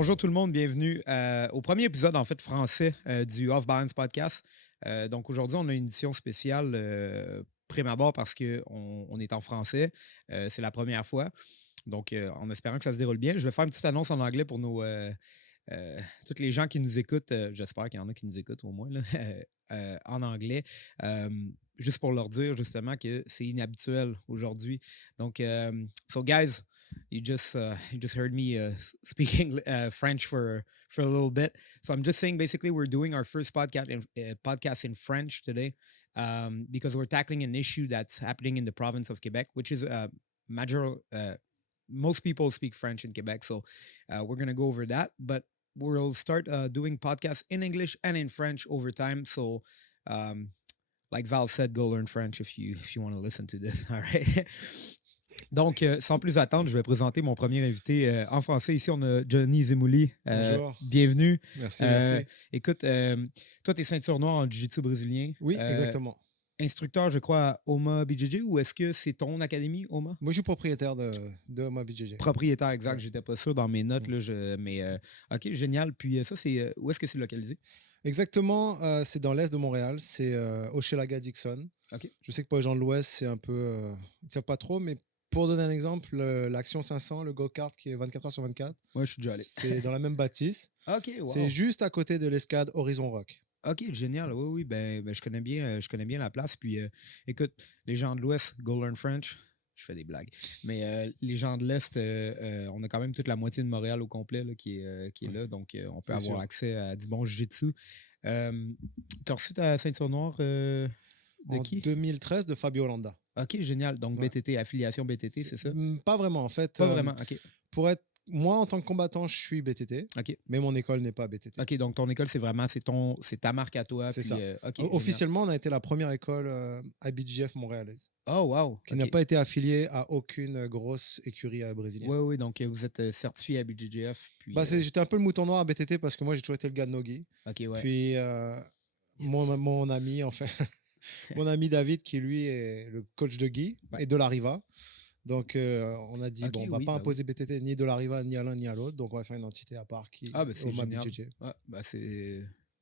Bonjour tout le monde, bienvenue au premier épisode en fait français du Off Balance Podcast. Donc aujourd'hui, on a une édition spéciale prime abord parce qu'on est en français. C'est la première fois. Donc en espérant que ça se déroule bien, je vais faire une petite annonce en anglais pour tous les gens qui nous écoutent. J'espère qu'il y en a qui nous écoutent au moins là, en anglais. Juste pour leur dire justement que c'est inhabituel aujourd'hui. Donc, so guys, you just heard me speaking French for a little bit. So I'm just saying, basically, we're doing our first podcast in French today because we're tackling an issue that's happening in the province of Quebec, which is major. Most people speak French in Quebec, so we're gonna go over that. But we'll start doing podcasts in English and in French over time. So. Like Val said, go learn French if you want to listen to this. All right. Donc, sans plus attendre, je vais présenter mon premier invité en français. Ici, on a Johnny Zemouli. Bonjour. Bienvenue. Merci, merci. Écoute, toi, tu es ceinture noire en jiu-jitsu brésilien. Oui, exactement. Instructeur, je crois, à Oma BJJ, ou est-ce que c'est ton académie, Oma? Moi, je suis propriétaire de Oma BJJ. Propriétaire, exact. Ouais. J'étais pas sûr dans mes notes, là, mais OK, génial. Puis ça, c'est où est-ce que c'est localisé? Exactement, c'est dans l'est de Montréal, c'est Hochelaga-Dixon. OK. Je sais que pour les gens de l'ouest, c'est un peu... ils ne savent pas trop, mais pour donner un exemple, l'Action 500, le go-kart qui est 24 heures sur 24, Ouais, je suis déjà allé. c'est dans la même bâtisse. OK, wow. C'est juste à côté de l'escade Horizon Rock. OK, génial. Oui, oui, ben je connais bien la place. Puis, écoute, les gens de l'Ouest, go learn French. Je fais des blagues. Mais les gens de l'Est, on a quand même toute la moitié de Montréal au complet là, qui est là. Donc, on peut avoir accès à du bon jiu-jitsu. Tu as reçu ta ceinture noire de qui? En 2013, de Fabio Holanda. OK, génial. Donc, Ouais. BTT, affiliation BTT, c'est ça? Pas vraiment, en fait. Pas vraiment, OK. Moi, en tant que combattant, je suis BTT, OK. mais mon école n'est pas BTT. OK, donc ton école, c'est ta marque à toi. C'est puis, ça. OK, officiellement, on a été la première école IBJJF montréalaise. Oh, wow. Qui n'a pas été affiliée à aucune grosse écurie brésilienne. Oui, oui, donc vous êtes certifié à BJJF. Puis, j'étais un peu le mouton noir à BTT parce que moi, j'ai toujours été le gars de Nogi. OK, ouais. Puis, mon ami, en fait, mon ami David, qui lui est le coach de Guy et de la Riva. Donc, on a dit, on ne va pas imposer BTT ni de la Riva, ni à l'un, ni à l'autre. Donc, on va faire une entité à part qui c'est au génial. BJJ.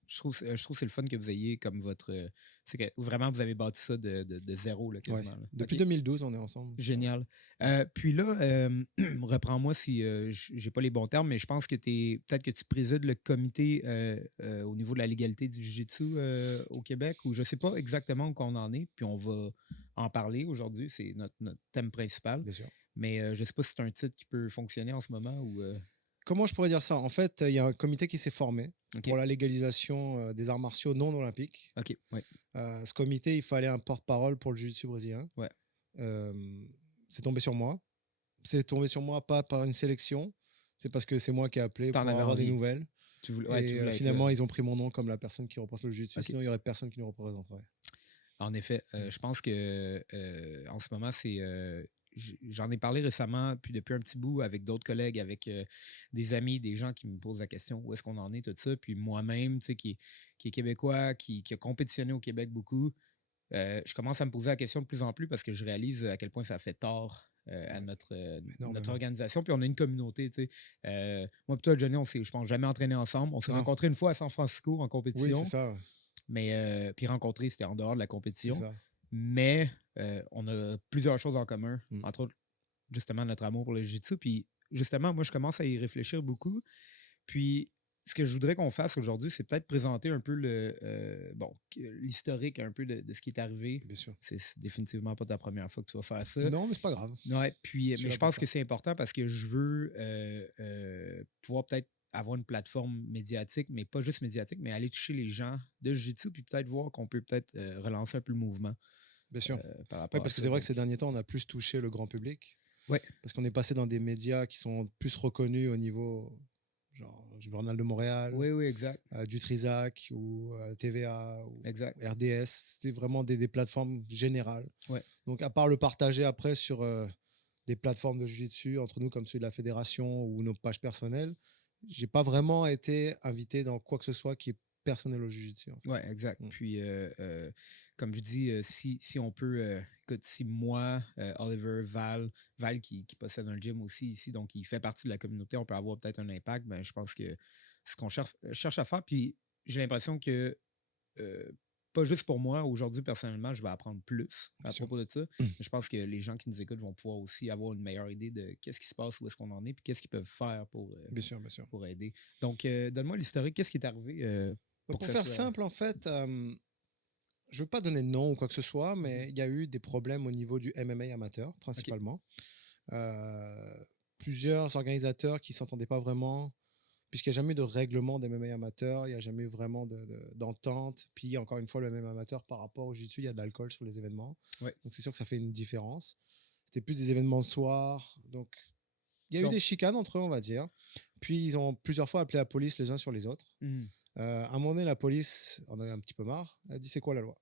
Je trouve que c'est le fun que vous ayez comme votre... c'est que vraiment, vous avez bâti ça de zéro, là, quasiment. Ouais. Depuis 2012, on est ensemble. Génial. Puis là, reprends-moi si j'ai pas les bons termes, mais je pense que peut-être que tu présides le comité au niveau de la légalité du jiu-jitsu au Québec, ou je sais pas exactement où on en est, puis on va en parler aujourd'hui, c'est notre thème principal. Bien sûr. Mais je sais pas si c'est un titre qui peut fonctionner en ce moment ou... Comment je pourrais dire ça? En fait, il y a un comité qui s'est formé pour la légalisation des arts martiaux non olympiques. OK, ouais. Ce comité, il fallait un porte-parole pour le jiu-jitsu brésilien. Ouais. C'est tombé sur moi. C'est tombé sur moi pas par une sélection. C'est parce que c'est moi qui ai appelé pour avoir des nouvelles. Finalement, ils ont pris mon nom comme la personne qui représente le jiu-jitsu. Sinon, il n'y aurait personne qui nous représenterait. En effet, je pense que en ce moment, c'est... j'en ai parlé récemment, puis depuis un petit bout, avec d'autres collègues, avec des amis, des gens qui me posent la question où est-ce qu'on en est, tout ça. Puis moi-même, tu sais, qui est québécois, qui a compétitionné au Québec beaucoup, je commence à me poser la question de plus en plus parce que je réalise à quel point ça fait tort à notre organisation. Puis on a une communauté, tu sais. Moi et toi, Johnny, on s'est, je pense, jamais entraîné ensemble. On s'est rencontrés une fois à San Francisco en compétition. Oui, c'est ça. Mais puis rencontrer, c'était en dehors de la compétition. Mais on a plusieurs choses en commun, entre autres, justement, notre amour pour le jiu-jitsu. Puis, justement, moi, je commence à y réfléchir beaucoup. Puis, ce que je voudrais qu'on fasse aujourd'hui, c'est peut-être présenter un peu l'historique un peu de ce qui est arrivé. Bien sûr. C'est définitivement pas ta première fois que tu vas faire ça. Non, mais c'est pas grave. Ouais, puis, mais je pense que c'est important parce que je veux pouvoir peut-être avoir une plateforme médiatique, mais pas juste médiatique, mais aller toucher les gens de jiu-jitsu, puis peut-être voir qu'on peut peut-être relancer un peu le mouvement. Bien sûr. Parce que c'est vrai que ces derniers temps, on a plus touché le grand public. Ouais. Parce qu'on est passé dans des médias qui sont plus reconnus au niveau, genre du Journal de Montréal, oui, exact. Du Trisac ou TVA ou exact. RDS. C'était vraiment des plateformes générales. Ouais. Donc, à part le partager après sur des plateformes de jiu-jitsu entre nous, comme celui de la fédération ou nos pages personnelles, j'ai pas vraiment été invité dans quoi que ce soit qui est personnel au jiu-jitsu. En fait. Ouais, exact. Puis, comme je dis, si on peut, écoute, si moi, Oliver, Val qui possède un gym aussi ici, donc il fait partie de la communauté, on peut avoir peut-être un impact, ben, je pense que ce qu'on cherche à faire, puis j'ai l'impression que pas juste pour moi, aujourd'hui, personnellement, je vais apprendre plus à propos de ça. Mais je pense que les gens qui nous écoutent vont pouvoir aussi avoir une meilleure idée de qu'est-ce qui se passe, où est-ce qu'on en est, puis qu'est-ce qu'ils peuvent faire pour aider. Donc, donne-moi l'historique. Qu'est-ce qui est arrivé pour faire simple, en fait, je ne veux pas donner de nom ou quoi que ce soit, mais il y a eu des problèmes au niveau du MMA amateur, principalement. Plusieurs organisateurs qui ne s'entendaient pas vraiment, puisqu'il n'y a jamais eu de règlement des MMA amateurs, il n'y a jamais eu vraiment d'entente. Puis, encore une fois, le MMA amateur, par rapport au jiu-jitsu, il y a de l'alcool sur les événements. Ouais. Donc, c'est sûr que ça fait une différence. C'était plus des événements de soir. Donc, il y a eu des chicanes entre eux, on va dire. Puis, ils ont plusieurs fois appelé la police les uns sur les autres. À un moment donné, la police en avait un petit peu marre. Elle a dit, c'est quoi la loi?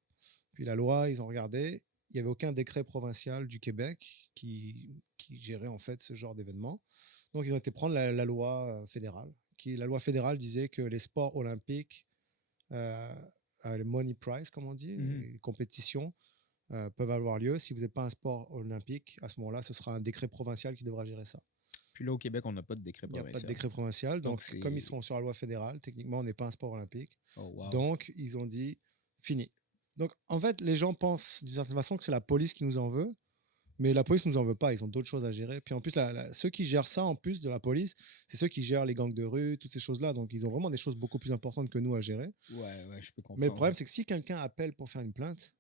Puis, la loi, ils ont regardé. Il n'y avait aucun décret provincial du Québec qui gérait en fait ce genre d'événement. Donc, ils ont été prendre la loi fédérale. La loi fédérale disait que les sports olympiques, les money prize, comme on dit, les compétitions peuvent avoir lieu. Si vous n'êtes pas un sport olympique, à ce moment-là, ce sera un décret provincial qui devra gérer ça. Puis là, au Québec, on n'a pas de décret provincial. Il n'y a pas de décret provincial. Donc comme ils sont sur la loi fédérale, techniquement, on n'est pas un sport olympique. Oh, wow. Donc, ils ont dit, fini. Donc, en fait, les gens pensent d'une certaine façon que c'est la police qui nous en veut. Mais la police ne nous en veut pas, ils ont d'autres choses à gérer. Puis en plus, ceux qui gèrent ça, en plus de la police, c'est ceux qui gèrent les gangs de rue, toutes ces choses-là. Donc ils ont vraiment des choses beaucoup plus importantes que nous à gérer. Ouais, je peux comprendre. Mais le problème, c'est que si quelqu'un appelle pour faire une plainte,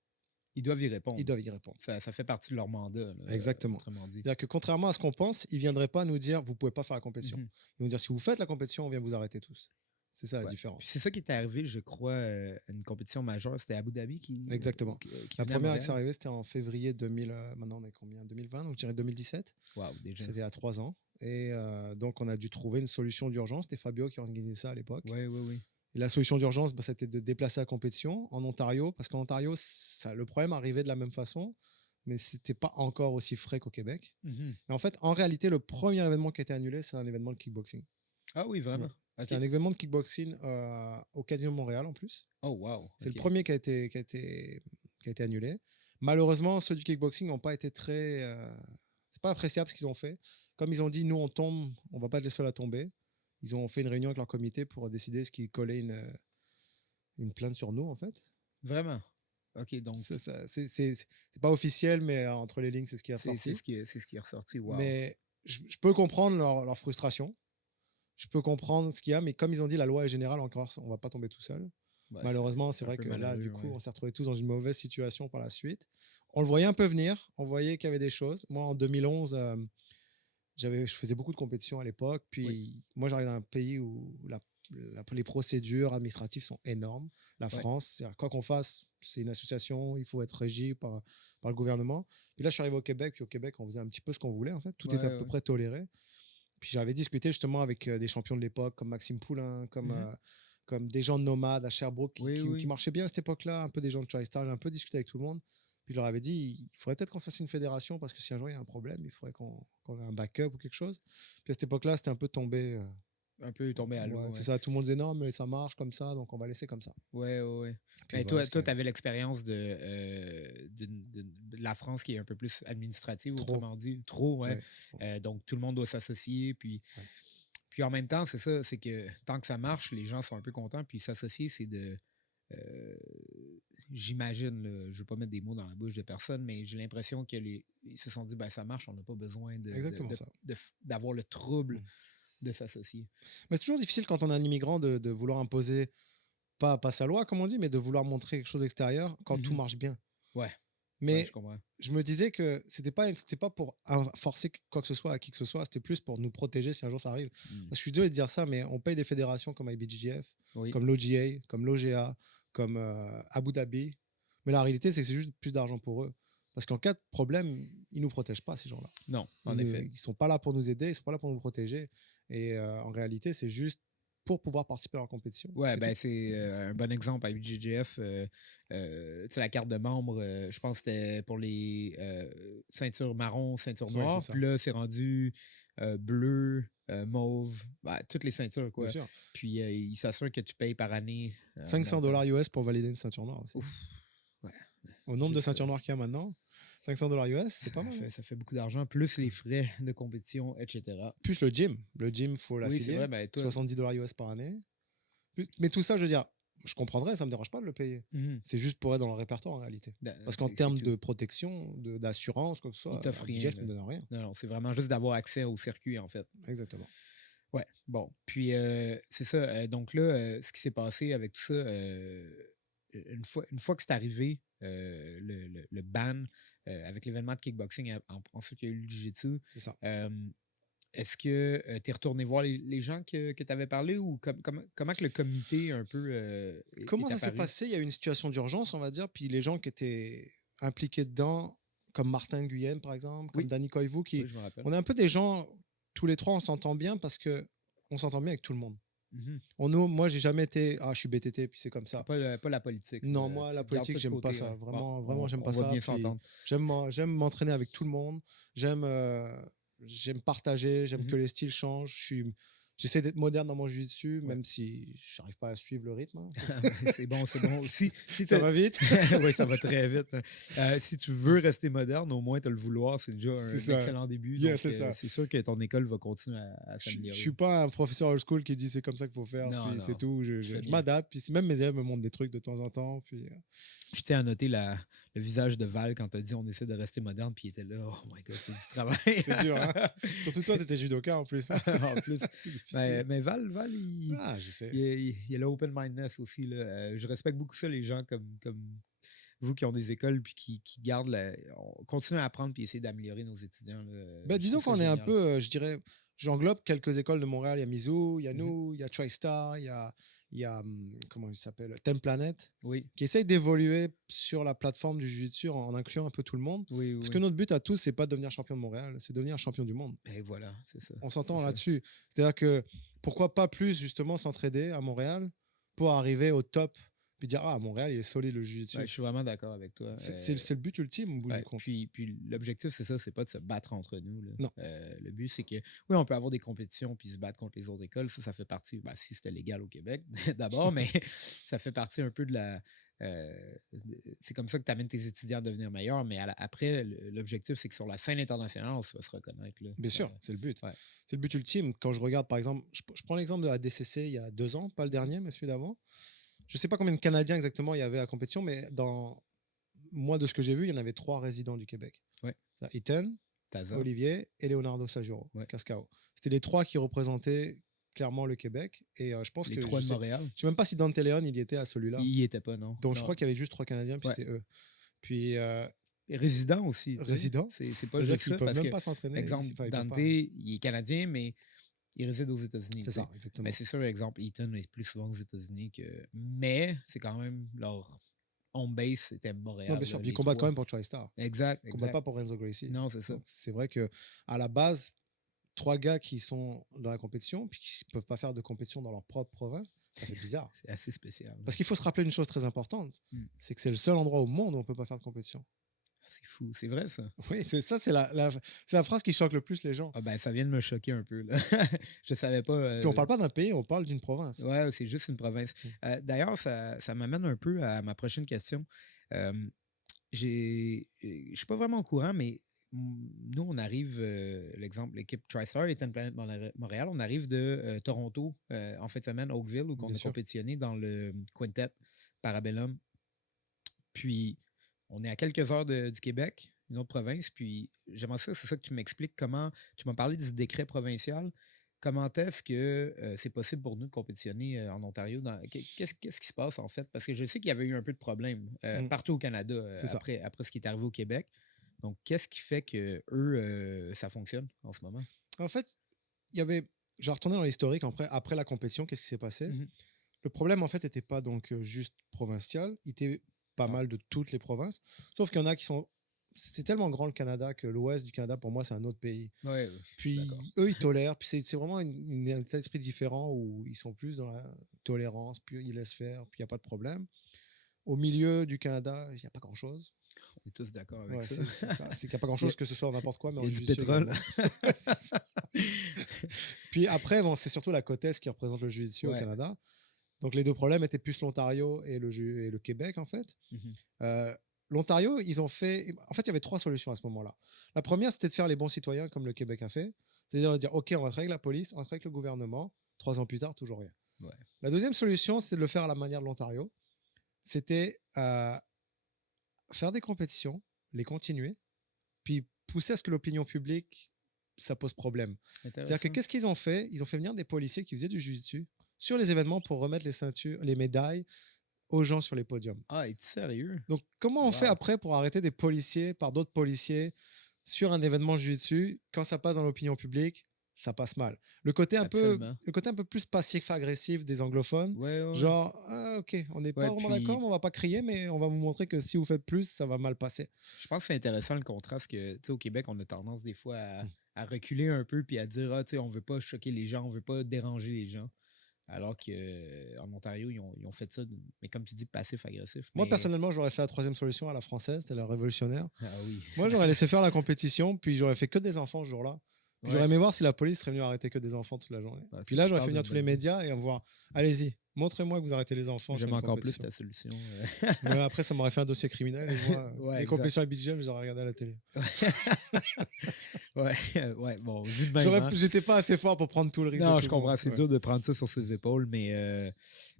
ils doivent y répondre. Ils doivent y répondre. Ça fait partie de leur mandat. Là, exactement. C'est-à-dire que contrairement à ce qu'on pense, ils ne viendraient pas nous dire, vous ne pouvez pas faire la compétition. Ils vont nous dire, si vous faites la compétition, on vient vous arrêter tous. C'est ça la différence. C'est ça qui est arrivé, je crois, à une compétition majeure. C'était Abu Dhabi qui. Exactement. La première qui est arrivée, c'était en février 2000. Maintenant, on est combien 2020, donc je dirais 2017. Wow, déjà. C'était à 3 ans. Et donc, on a dû trouver une solution d'urgence. C'était Fabio qui organisait ça à l'époque. Oui. Et la solution d'urgence, c'était de déplacer la compétition en Ontario. Parce qu'en Ontario, le problème arrivait de la même façon, mais ce n'était pas encore aussi frais qu'au Québec. Mais en fait, en réalité, le premier événement qui a été annulé, c'est un événement de kickboxing. Ah oui, vraiment? C'était un événement de kickboxing au Casino Montréal en plus. Oh wow. C'est le premier qui a été annulé. Malheureusement, ceux du kickboxing n'ont pas été très. C'est pas appréciable ce qu'ils ont fait. Comme ils ont dit, nous on tombe, on va pas être les seuls à tomber. Ils ont fait une réunion avec leur comité pour décider ce qui collait une plainte sur nous en fait. Vraiment? Ok, donc. C'est pas officiel, mais entre les lignes, c'est ce qui est ressorti. C'est ce qui est ressorti. Wow. Mais je peux comprendre leur frustration. Je peux comprendre ce qu'il y a, mais comme ils ont dit, la loi est générale, encore, on ne va pas tomber tout seul. Malheureusement, c'est vrai que là, du coup, on s'est retrouvés tous dans une mauvaise situation par la suite. On le voyait un peu venir, on voyait qu'il y avait des choses. Moi, en 2011, je faisais beaucoup de compétitions à l'époque. Puis moi, j'arrive dans un pays où les procédures administratives sont énormes. La France, quoi qu'on fasse, c'est une association, il faut être régi par le gouvernement. Puis là, je suis arrivé au Québec, puis au Québec, on faisait un petit peu ce qu'on voulait, en fait. Tout était à peu près toléré. Puis j'avais discuté justement avec des champions de l'époque, comme Maxime Poulain, comme des gens nomades à Sherbrooke qui marchaient bien à cette époque-là, un peu des gens de TriStar. J'ai un peu discuté avec tout le monde. Puis je leur avais dit, il faudrait peut-être qu'on se fasse une fédération parce que si un jour il y a un problème, il faudrait qu'on ait un backup ou quelque chose. Puis à cette époque-là, c'était un peu tombé. Un peu tombé à l'eau. C'est ça, tout le monde disait non, mais ça marche comme ça, donc on va laisser comme ça. Ouais. Puis toi, tu avais l'expérience de la France qui est un peu plus administrative, autrement dit. Trop, ouais. Donc tout le monde doit s'associer. Puis en même temps, c'est ça, c'est que tant que ça marche, les gens sont un peu contents. Puis s'associer, c'est de. J'imagine, je ne veux pas mettre des mots dans la bouche de personne, mais j'ai l'impression qu'ils se sont dit, ben ça marche, on n'a pas besoin d'avoir le trouble de s'associer. Mais c'est toujours difficile quand on est un immigrant de vouloir imposer, pas sa loi, comme on dit, mais de vouloir montrer quelque chose d'extérieur quand tout marche bien. Ouais. Mais je me disais que c'était pas pour forcer quoi que ce soit à qui que ce soit, c'était plus pour nous protéger si un jour ça arrive. Parce que je suis désolé de dire ça, mais on paye des fédérations comme IBJJF, comme l'OGA, comme l'OGA, comme Abu Dhabi. Mais la réalité, c'est que c'est juste plus d'argent pour eux. Parce qu'en cas de problème, ils ne nous protègent pas, ces gens-là. Non, en effet. Ils ne sont pas là pour nous aider, ils ne sont pas là pour nous protéger. Et en réalité, c'est juste pour pouvoir participer à leur compétition. Ouais, c'est un bon exemple avec JJF. La carte de membre, je pense que c'était pour les ceintures marron, ceintures noires. Puis là, c'est rendu bleu, mauve, toutes les ceintures, quoi. Bien sûr. Puis il s'assure que tu payes par année. $500 US pour valider une ceinture noire aussi. Ouf. Ouais. Au nombre de ceintures noires qu'il y a maintenant, $500 US, c'est pas mal. Ça fait beaucoup d'argent, plus les frais de compétition, etc. Plus le gym. Le gym, il faut l'affilier. Oui, c'est vrai. $70 US par année. Mais tout ça, je veux dire, je comprendrais, ça me dérange pas de le payer. C'est juste pour être dans le répertoire en réalité. Parce qu'en termes de protection, d'assurance, quoi que ce soit, il t'offre rien. Je ne donne rien. Non, c'est vraiment juste d'avoir accès au circuit, en fait. Exactement. Ouais, bon. Puis, c'est ça. Donc là, ce qui s'est passé avec tout ça, une fois que c'est arrivé, le ban, avec l'événement de kickboxing, ensuite, il y a eu le jiu-jitsu. C'est ça. Est-ce que tu es retourné voir les gens que tu avais parlé ou comment que le comité un peu. Comment ça s'est passé? Il y a eu une situation d'urgence, on va dire, puis les gens qui étaient impliqués dedans, comme Martin Nguyen, par exemple, comme Danny Koivu, oui, je me rappelle. On est un peu des gens, tous les trois, on s'entend bien parce qu'on s'entend bien avec tout le monde. Moi, j'ai jamais été. Je suis BTT, puis c'est comme ça. Pas la politique. Non, moi, la politique, j'aime pas ça. Vraiment, j'aime pas ça. J'aime m'entraîner avec tout le monde. J'aime partager, j'aime que les styles changent. J'essaie d'être moderne dans mon jiu-jitsu, même si je n'arrive pas à suivre le rythme. C'est bon. Si ça va vite. Oui, ça va très vite. Si tu veux rester moderne, au moins, tu as le vouloir. C'est déjà un excellent début. Donc, c'est sûr que ton école va continuer à s'améliorer. Je ne suis pas un professeur old school qui dit c'est comme ça qu'il faut faire. Non, c'est tout. Je m'adapte. Puis même mes élèves me montrent des trucs de temps en temps. Puis, je tiens à noter le visage de Val quand tu as dit on essaie de rester moderne. Puis il était là. Oh my God, c'est du travail. C'est dur. Hein? Surtout toi, tu étais judoka en plus. En plus. Mais Val, je sais. Il y a l'open-mindedness aussi. Là. Je respecte beaucoup ça, les gens comme vous qui ont des écoles puis qui gardent on continue à apprendre puis essayer d'améliorer nos étudiants. Là. Disons qu'on est un peu, je dirais, j'englobe quelques écoles de Montréal. Il y a Mizzou, il y a nous, il y a TriStar, il y a comment il s'appelle, Ten Planet, qui essaye d'évoluer sur la plateforme du jiu-jitsu en incluant un peu tout le monde. Parce que notre but à tous, c'est pas de devenir champion de Montréal, c'est de devenir champion du monde. Et voilà, c'est ça. On s'entend là-dessus. C'est-à-dire que pourquoi pas plus justement s'entraider à Montréal pour arriver au top puis dire à Montréal il est solide le jiu-jitsu. Je suis vraiment d'accord avec toi. C'est le but ultime au bout du compte. Puis l'objectif c'est ça, c'est pas de se battre entre nous. Là. Non. Le but c'est que oui on peut avoir des compétitions puis se battre contre les autres écoles, ça fait partie. Si c'était légal au Québec d'abord, mais ça fait partie un peu de la. C'est comme ça que tu amènes tes étudiants à devenir meilleurs, mais après l'objectif c'est que sur la scène internationale on va se reconnaître. Là. Bien sûr, c'est le but. Ouais. C'est le but ultime. Quand je regarde par exemple, je prends l'exemple de la DCC il y a 2 ans, pas le dernier mais celui d'avant. Je ne sais pas combien de Canadiens exactement il y avait à la compétition, mais moi, de ce que j'ai vu, il y en avait 3 résidents du Québec. Ethan, Olivier et Leonardo Sagiro, Cascao. C'était les 3 qui représentaient clairement le Québec. Et je pense les 3 de Montréal. Je ne sais même pas si Dante Leon, il y était à celui-là. Il n'y était pas, non. Donc, je crois qu'il y avait juste 3 Canadiens, puis c'était eux. Puis... Et résident aussi. Résident. C'est pas juste ça. Ils peuvent même pas s'entraîner. Exemple, Dante, il est Canadien, mais... il réside aux États-Unis. C'est ça, exactement. Mais c'est sûr, exemple, Eaton est plus souvent aux États-Unis que. Mais c'est quand même leur home base, c'était Montréal. Non, bien sûr. Ils combattent quand même pour TriStar. Exact. Ils ne combattent pas pour Renzo Gracie. Non, c'est ça. Donc, c'est vrai qu'à la base, 3 gars qui sont dans la compétition, puis qui ne peuvent pas faire de compétition dans leur propre province, ça fait bizarre. C'est assez spécial. Parce qu'il faut se rappeler une chose très importante c'est que c'est le seul endroit au monde où on ne peut pas faire de compétition. C'est fou, c'est vrai ça. Oui, c'est la phrase qui choque le plus les gens. Ça vient de me choquer un peu. Là. Je savais pas. Puis on parle pas d'un pays, on parle d'une province. Ouais, c'est juste une province. D'ailleurs, ça m'amène un peu à ma prochaine question. Je suis pas vraiment au courant, mais nous, on arrive, l'équipe TriStar et Ten Planet Montréal, on arrive de Toronto en fin de semaine, Oakville, où on a compétitionné dans le Quintet Parabellum. Puis, on est à quelques heures du Québec, une autre province, puis j'aimerais ça, c'est ça que tu m'expliques, comment, tu m'as parlé du décret provincial, comment est-ce que c'est possible pour nous de compétitionner en Ontario? Qu'est-ce qui se passe en fait? Parce que je sais qu'il y avait eu un peu de problème partout au Canada après ce qui est arrivé au Québec. Donc, qu'est-ce qui fait que eux, ça fonctionne en ce moment? En fait, il y avait, je vais retourner dans l'historique après la compétition, qu'est-ce qui s'est passé? Le problème, en fait, n'était pas donc juste provincial, il était pas mal de toutes les provinces, sauf qu'il y en a qui sont... C'est tellement grand le Canada que l'ouest du Canada, pour moi, c'est un autre pays. Ouais, puis eux, ils tolèrent. Puis c'est vraiment un état d'esprit différent où ils sont plus dans la tolérance, puis ils laissent faire, puis il n'y a pas de problème. Au milieu du Canada, il n'y a pas grand-chose. On est tous d'accord avec ça. C'est ça. C'est qu'il n'y a pas grand-chose que ce soit n'importe quoi, mais il y a du pétrole. Puis après, bon, c'est surtout la côte est qui représente le jiu-jitsu au Canada. Donc les deux problèmes étaient plus l'Ontario et le Québec, en fait. L'Ontario, ils ont fait... En fait, il y avait 3 solutions à ce moment-là. La première, c'était de faire les bons citoyens comme le Québec a fait. C'est-à-dire de dire, OK, on va travailler avec la police, on va travailler avec le gouvernement. 3 ans plus tard, toujours rien. La deuxième solution, c'était de le faire à la manière de l'Ontario. C'était faire des compétitions, les continuer, puis pousser à ce que l'opinion publique, ça pose problème. C'est-à-dire que qu'est-ce qu'ils ont fait? Ils ont fait venir des policiers qui faisaient du jiu-jitsu sur les événements pour remettre les ceintures, les médailles aux gens sur les podiums. Ah, es-tu sérieux? Donc, comment on fait après pour arrêter des policiers par d'autres policiers sur un événement jiu-jitsu? Quand ça passe dans l'opinion publique, ça passe mal. Le côté un peu plus passif-agressif des anglophones, genre, OK, on n'est pas vraiment d'accord, mais on va pas crier, mais on va vous montrer que si vous faites plus, ça va mal passer. Je pense que c'est intéressant le contraste que, tu sais, au Québec, on a tendance des fois à reculer un peu puis à dire, tu sais, on veut pas choquer les gens, on veut pas déranger les gens. Alors qu'en Ontario, ils ont fait ça, mais comme tu dis, passif-agressif. Moi, personnellement, j'aurais fait la 3e solution à la française, c'était la révolutionnaire. Ah oui. Moi, j'aurais laissé faire la compétition, puis j'aurais fait que des enfants ce jour-là. J'aurais aimé voir si la police serait venue arrêter que des enfants toute la journée. Puis là, j'aurais fait venir tous les médias et on voir, allez-y, montrez-moi que vous arrêtez les enfants. J'aime encore plus ta solution. Mais après, ça m'aurait fait un dossier criminel. Les compétitions à BJJ, j'aurais regardé à la télé. Bon, vu de même. J'étais pas assez fort pour prendre tout le risque. Non, je comprends. C'est dur de prendre ça sur ses épaules, mais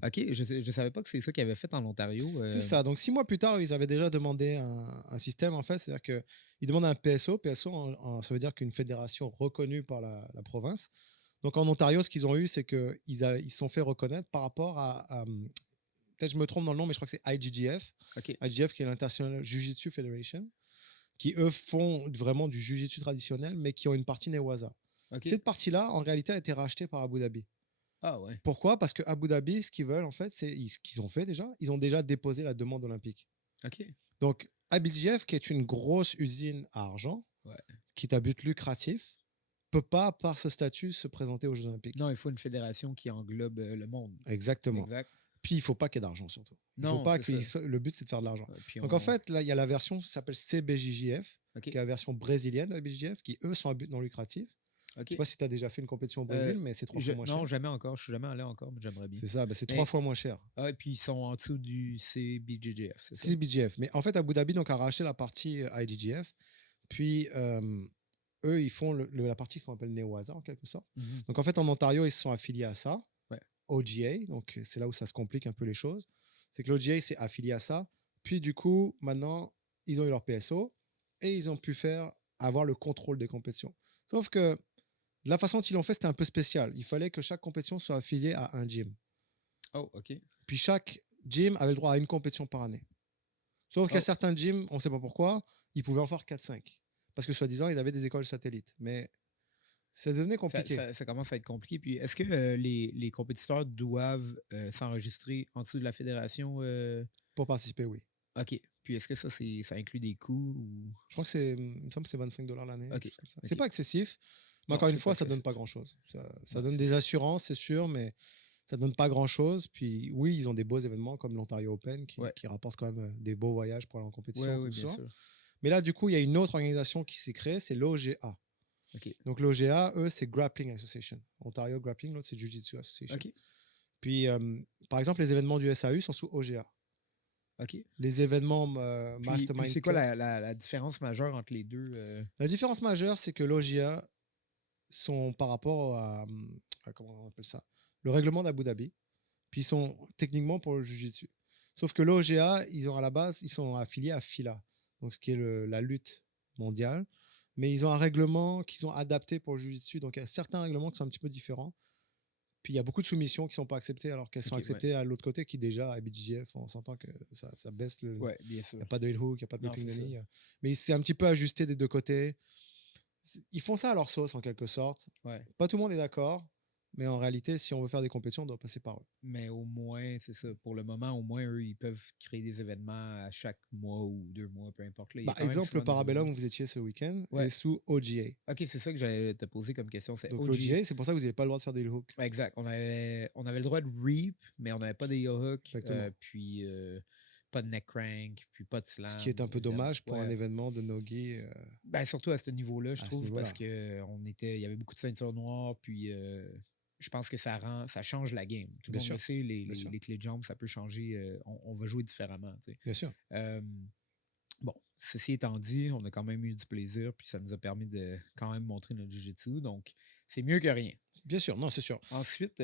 OK, je savais pas que c'est ça qu'ils avaient fait en Ontario. C'est ça. Donc, 6 mois plus tard, ils avaient déjà demandé un système, en fait. C'est-à-dire qu'ils demandent un PSO. PSO, ça veut dire qu'une fédération reconnue par la province. Donc, en Ontario, ce qu'ils ont eu, c'est qu'ils se sont fait reconnaître par rapport à peut-être je me trompe dans le nom, mais je crois que c'est IGGF. IGGF, qui est l'International Jiu-Jitsu Federation, qui, eux, font vraiment du jiu-jitsu traditionnel, mais qui ont une partie Newaza. Cette partie-là, en réalité, a été rachetée par Abu Dhabi. Ah ouais. Pourquoi? Parce que Abu Dhabi, ce qu'ils veulent, en fait, c'est ce qu'ils ont fait déjà. Ils ont déjà déposé la demande olympique. Donc, IGGF, qui est une grosse usine à argent, qui est à but lucratif, peut pas, par ce statut, se présenter aux Jeux Olympiques. Non, il faut une fédération qui englobe le monde. Exactement. Exact. Puis, il ne faut pas qu'il y ait d'argent, surtout. Le but, c'est de faire de l'argent. Donc, en fait, là, il y a la version qui s'appelle CBJJF, qui est la version brésilienne de IGGF, qui, eux, sont à but non lucratif. Je ne sais pas si tu as déjà fait une compétition au Brésil, mais c'est 3 fois moins cher. Non, jamais encore. Je ne suis jamais allé encore, mais j'aimerais bien. C'est ça, c'est 3 fois moins cher. Ah, et puis, ils sont en dessous du CBJJF, c'est ça? CBJF. Mais en fait, Abu Dhabi donc, a racheté la partie IGGF. Puis, eux, ils font la partie qu'on appelle Newaza, en quelque sorte. Donc, en fait, en Ontario, ils se sont affiliés à ça. OGA, donc c'est là où ça se complique un peu les choses. C'est que l'OGA, c'est affilié à ça. Puis, du coup, maintenant, ils ont eu leur PSO et ils ont pu avoir le contrôle des compétitions. Sauf que la façon dont ils l'ont fait, c'était un peu spécial. Il fallait que chaque compétition soit affiliée à un gym. Oh, OK. Puis chaque gym avait le droit à une compétition par année. Sauf qu'il y a certains gyms, on ne sait pas pourquoi, ils pouvaient en faire 4-5. Parce que soi-disant, ils avaient des écoles satellites. Mais ça devenait compliqué. Ça commence à être compliqué. Puis est-ce que les compétiteurs doivent s'enregistrer en dessous de la fédération? Pour participer, oui. OK. Puis est-ce que ça inclut des coûts? Ou... Je crois que il me semble que c'est 25$ l'année. OK. C'est pas excessif. Mais encore une fois, ça ne donne pas grand-chose. Ça donne des assurances, c'est sûr, mais ça ne donne pas grand-chose. Puis oui, ils ont des beaux événements comme l'Ontario Open qui rapportent quand même des beaux voyages pour aller en compétition. Oui, bien sûr. Mais là, du coup, il y a une autre organisation qui s'est créée, c'est l'OGA. Donc l'OGA, eux, c'est Grappling Association. Ontario Grappling, l'autre, c'est Jiu-Jitsu Association. Puis, par exemple, les événements du SAU sont sous OGA. Les événements Mastermind. Puis c'est quoi la différence majeure entre les deux? La différence majeure, c'est que l'OGA sont par rapport à comment on appelle ça, le règlement d'Abu Dhabi, puis ils sont techniquement pour le Jiu-Jitsu. Sauf que l'OGA, à la base, ils sont affiliés à FILA, donc ce qui est la lutte mondiale, mais ils ont un règlement qu'ils ont adapté pour le Jiu-Jitsu, donc il y a certains règlements qui sont un petit peu différents. Puis il y a beaucoup de soumissions qui ne sont pas acceptées alors qu'elles sont acceptées à l'autre côté, qui déjà, à BJJF, on s'entend que ça baisse le... bien sûr. Il n'y a pas de heel hook, il n'y a pas de blocking knee. Mais c'est un petit peu ajusté des deux côtés. Ils font ça à leur sauce, en quelque sorte. Pas tout le monde est d'accord, mais en réalité, si on veut faire des compétitions, on doit passer par eux. Mais au moins, c'est ça. Pour le moment, au moins, eux, ils peuvent créer des événements à chaque mois ou 2 mois, peu importe. Là, exemple, le Parabellum où vous étiez ce week-end est sous OGA. OK, c'est ça que j'allais te poser comme question. Donc l'OGA, c'est pour ça que vous n'avez pas le droit de faire des heel hooks. Exact. On avait le droit de reap, mais on n'avait pas des heel hooks. Puis pas de neck crank, puis pas de slam. Ce qui est un peu dommage pour un événement de no-gi. Surtout à ce niveau-là, je trouve, parce qu'il y avait beaucoup de ceintures noires, puis je pense que ça change la game. Tout le monde le sait, les clés de jambes, ça peut changer. On va jouer différemment. Bien sûr. Bon, ceci étant dit, on a quand même eu du plaisir, puis ça nous a permis de quand même montrer notre jiu-jitsu, donc c'est mieux que rien. Bien sûr, non, c'est sûr. Ensuite,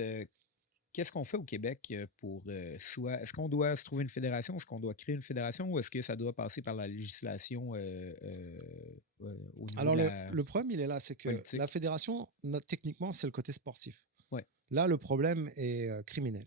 qu'est-ce qu'on fait au Québec pour soit... Est-ce qu'on doit se trouver une fédération? Est-ce qu'on doit créer une fédération ou est-ce que ça doit passer par la législation au niveau Alors, le problème, il est là, c'est que politique. La fédération, techniquement, c'est le côté sportif. Ouais. Là, le problème est criminel.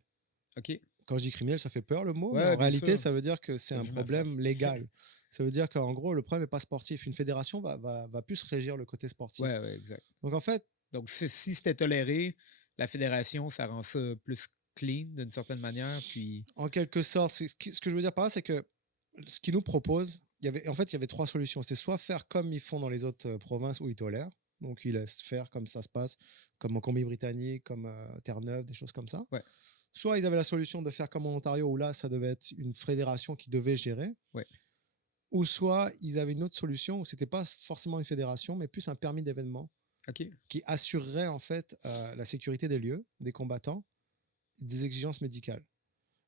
OK. Quand je dis criminel, ça fait peur le mot, mais en réalité, ça veut dire que c'est un problème légal. Ça veut dire qu'en gros, le problème n'est pas sportif. Une fédération va plus régir le côté sportif. Ouais, exact. Donc, en fait... Donc, si c'était toléré, la fédération, ça rend ça plus clean d'une certaine manière. Puis... En quelque sorte, ce que je veux dire par là, c'est que ce qu'ils nous proposent, il y avait 3 solutions. C'était soit faire comme ils font dans les autres provinces où ils tolèrent. Donc, ils laissent faire comme ça se passe, comme en Colombie-Britannique, comme Terre-Neuve, des choses comme ça. Ouais. Soit ils avaient la solution de faire comme en Ontario, où là, ça devait être une fédération qui devait gérer. Ouais. Ou soit ils avaient une autre solution où c'était pas forcément une fédération, mais plus un permis d'événement qui assurerait en fait la sécurité des lieux, des combattants, des exigences médicales.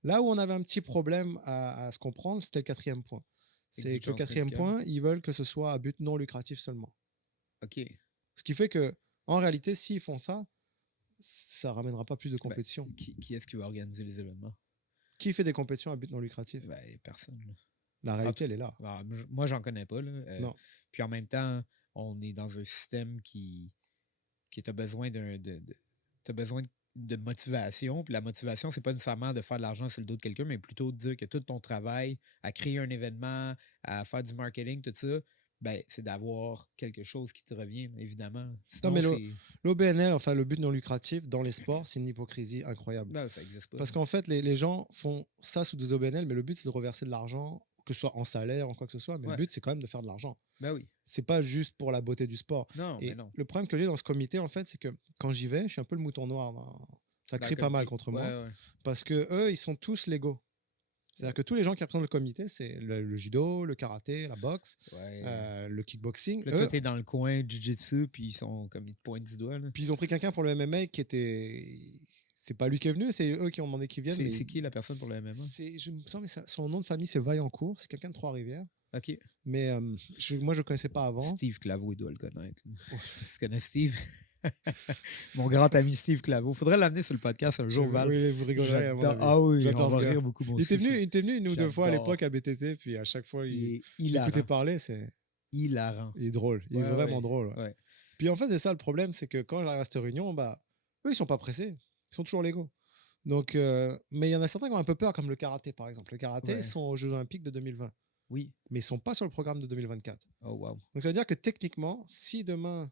Là où on avait un petit problème à se comprendre, c'était le 4e point. C'est que le 4e point, ils veulent que ce soit à but non lucratif seulement. OK. Ce qui fait que, en réalité, s'ils font ça, ça ramènera pas plus de compétition. Qui est-ce qui va organiser les événements? Qui fait des compétitions à but non lucratif? Personne. La réalité, elle est là. Moi, j'en connais pas. Là. Non. Puis en même temps, on est dans un système qui a besoin t'as besoin de motivation. Puis la motivation, c'est pas nécessairement de faire de l'argent sur le dos de quelqu'un, mais plutôt de dire que tout ton travail à créer un événement, à faire du marketing, tout ça, c'est d'avoir quelque chose qui te revient, évidemment. Sinon, non, mais l'OBNL, enfin le but non lucratif dans les sports, c'est une hypocrisie incroyable. Non, ça n'existe pas. Parce qu'en fait, les gens font ça sous des OBNL, mais le but, c'est de reverser de l'argent, que ce soit en salaire, en quoi que ce soit, mais le but, c'est quand même de faire de l'argent. Oui. C'est pas juste pour la beauté du sport. Non, et non. Le problème que j'ai dans ce comité, en fait, c'est que quand j'y vais, je suis un peu le mouton noir. Ça crie pas mal contre moi. Ouais. Parce que eux, ils sont tous légaux. C'est-à-dire que tous les gens qui représentent le comité, c'est le judo, le karaté, la boxe, le kickboxing. Là, toi, t'es dans le coin jiu-jitsu, puis ils sont comme ils te pointent du doigt. Là. Puis ils ont pris quelqu'un pour le MMA qui était... C'est pas lui qui est venu, c'est eux qui ont demandé qu'il vienne. C'est qui la personne pour le MMA? Je me sens, mais son nom de famille, c'est Vaillancourt. C'est quelqu'un de Trois-Rivières. OK. Mais moi, je le connaissais pas avant. Steve Claveau, il doit le connaître. Tu connais Steve? Mon grand ami Steve Claveau. Faudrait l'amener sur le podcast un jour, Val. Oui, vous rigolerez. Ah oui, on va rire beaucoup. Il était venu une ou 2 fois à l'époque à BTT, puis à chaque fois, il écoutait parler. C'est hilarant. Il est drôle. Il est vraiment drôle. Ouais. Puis en fait, c'est ça le problème, c'est que quand j'arrive à cette réunion, eux, ils sont pas pressés. Ils sont toujours légaux. Donc, mais il y en a certains qui ont un peu peur, comme le karaté, par exemple. Le karaté, ils sont aux Jeux Olympiques de 2020. Oui. Mais ils sont pas sur le programme de 2024. Oh, wow. Donc, ça veut dire que techniquement, si demain,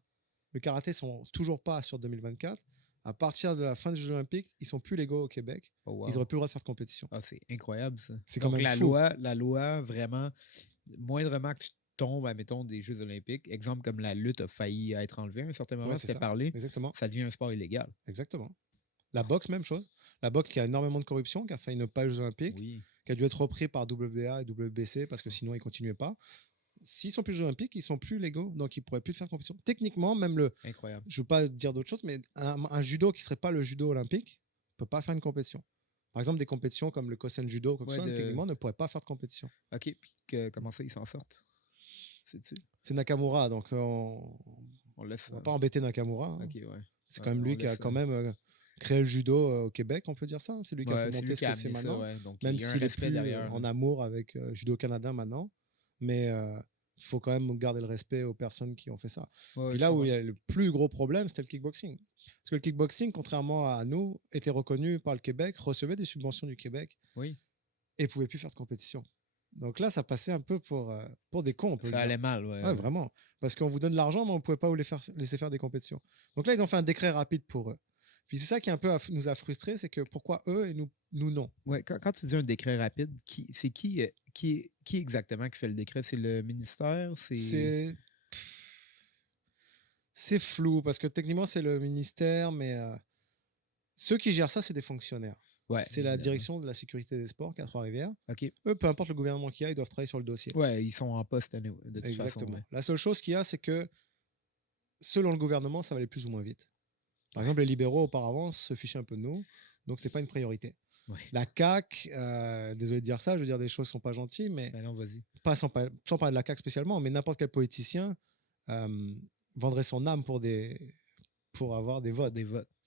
le karaté sont toujours pas sur 2024, à partir de la fin des Jeux Olympiques, ils sont plus légaux au Québec. Oh, wow. Ils auraient plus le droit de faire de compétition. Ah, c'est incroyable, ça. C'est quand même la loi, vraiment, moindrement que tu tombes, admettons, des Jeux Olympiques, exemple comme la lutte a failli être enlevée à un certain moment, c'était parlé. Exactement. Ça devient un sport illégal. Exactement. La boxe, même chose. La boxe qui a énormément de corruption, qui a failli ne pas aux Jeux Olympiques, qui a dû être repris par WBA et WBC parce que sinon ils ne continuaient pas. S'ils sont plus aux Jeux Olympiques, ils sont plus légaux, donc ils pourraient plus faire de compétition. Techniquement, même incroyable. Je veux pas dire d'autre chose, mais un judo qui serait pas le judo olympique peut pas faire une compétition. Par exemple, des compétitions comme le Kosen Judo, techniquement, ne pourraient pas faire de compétition. Ok, puis comment ça ils s'en sortent? C'est Nakamura, donc on laisse. On va pas embêter Nakamura. Hein. Okay, ouais. C'est quand même lui qui a quand même créé le judo au Québec, on peut dire ça. C'est lui qui a fait monter ce que c'est maintenant. Donc, même s'il est plus en amour avec Judo Canada maintenant. Mais il faut quand même garder le respect aux personnes qui ont fait ça. Puis là où il y a le plus gros problème, c'était le kickboxing. Parce que le kickboxing, contrairement à nous, était reconnu par le Québec, recevait des subventions du Québec et ne pouvait plus faire de compétition. Donc là, ça passait un peu pour des cons. Ça allait mal, ouais, vraiment. Parce qu'on vous donne de l'argent, mais on ne pouvait pas vous laisser faire des compétitions. Donc là, ils ont fait un décret rapide pour eux. Puis c'est ça qui un peu nous a frustrés, c'est que pourquoi eux et nous non. Ouais, quand tu dis un décret rapide, c'est qui exactement qui fait le décret? C'est le ministère? C'est flou, parce que techniquement, c'est le ministère, mais ceux qui gèrent ça, c'est des fonctionnaires. c'est la direction de la sécurité des sports, à Trois-Rivières. Okay. Eux, peu importe le gouvernement qu'il y a, ils doivent travailler sur le dossier. Ouais, ils sont en poste de toute Exactement. façon. Ouais. La seule chose qu'il y a, c'est que selon le gouvernement, ça va aller plus ou moins vite. Par exemple, les libéraux, auparavant, se fichaient un peu de nous, donc ce n'est pas une priorité. Ouais. La CAQ, désolé de dire ça, je veux dire des choses qui ne sont pas gentilles, mais non, vas-y. Pas sans parler de la CAQ spécialement, mais n'importe quel politicien vendrait son âme pour avoir des votes.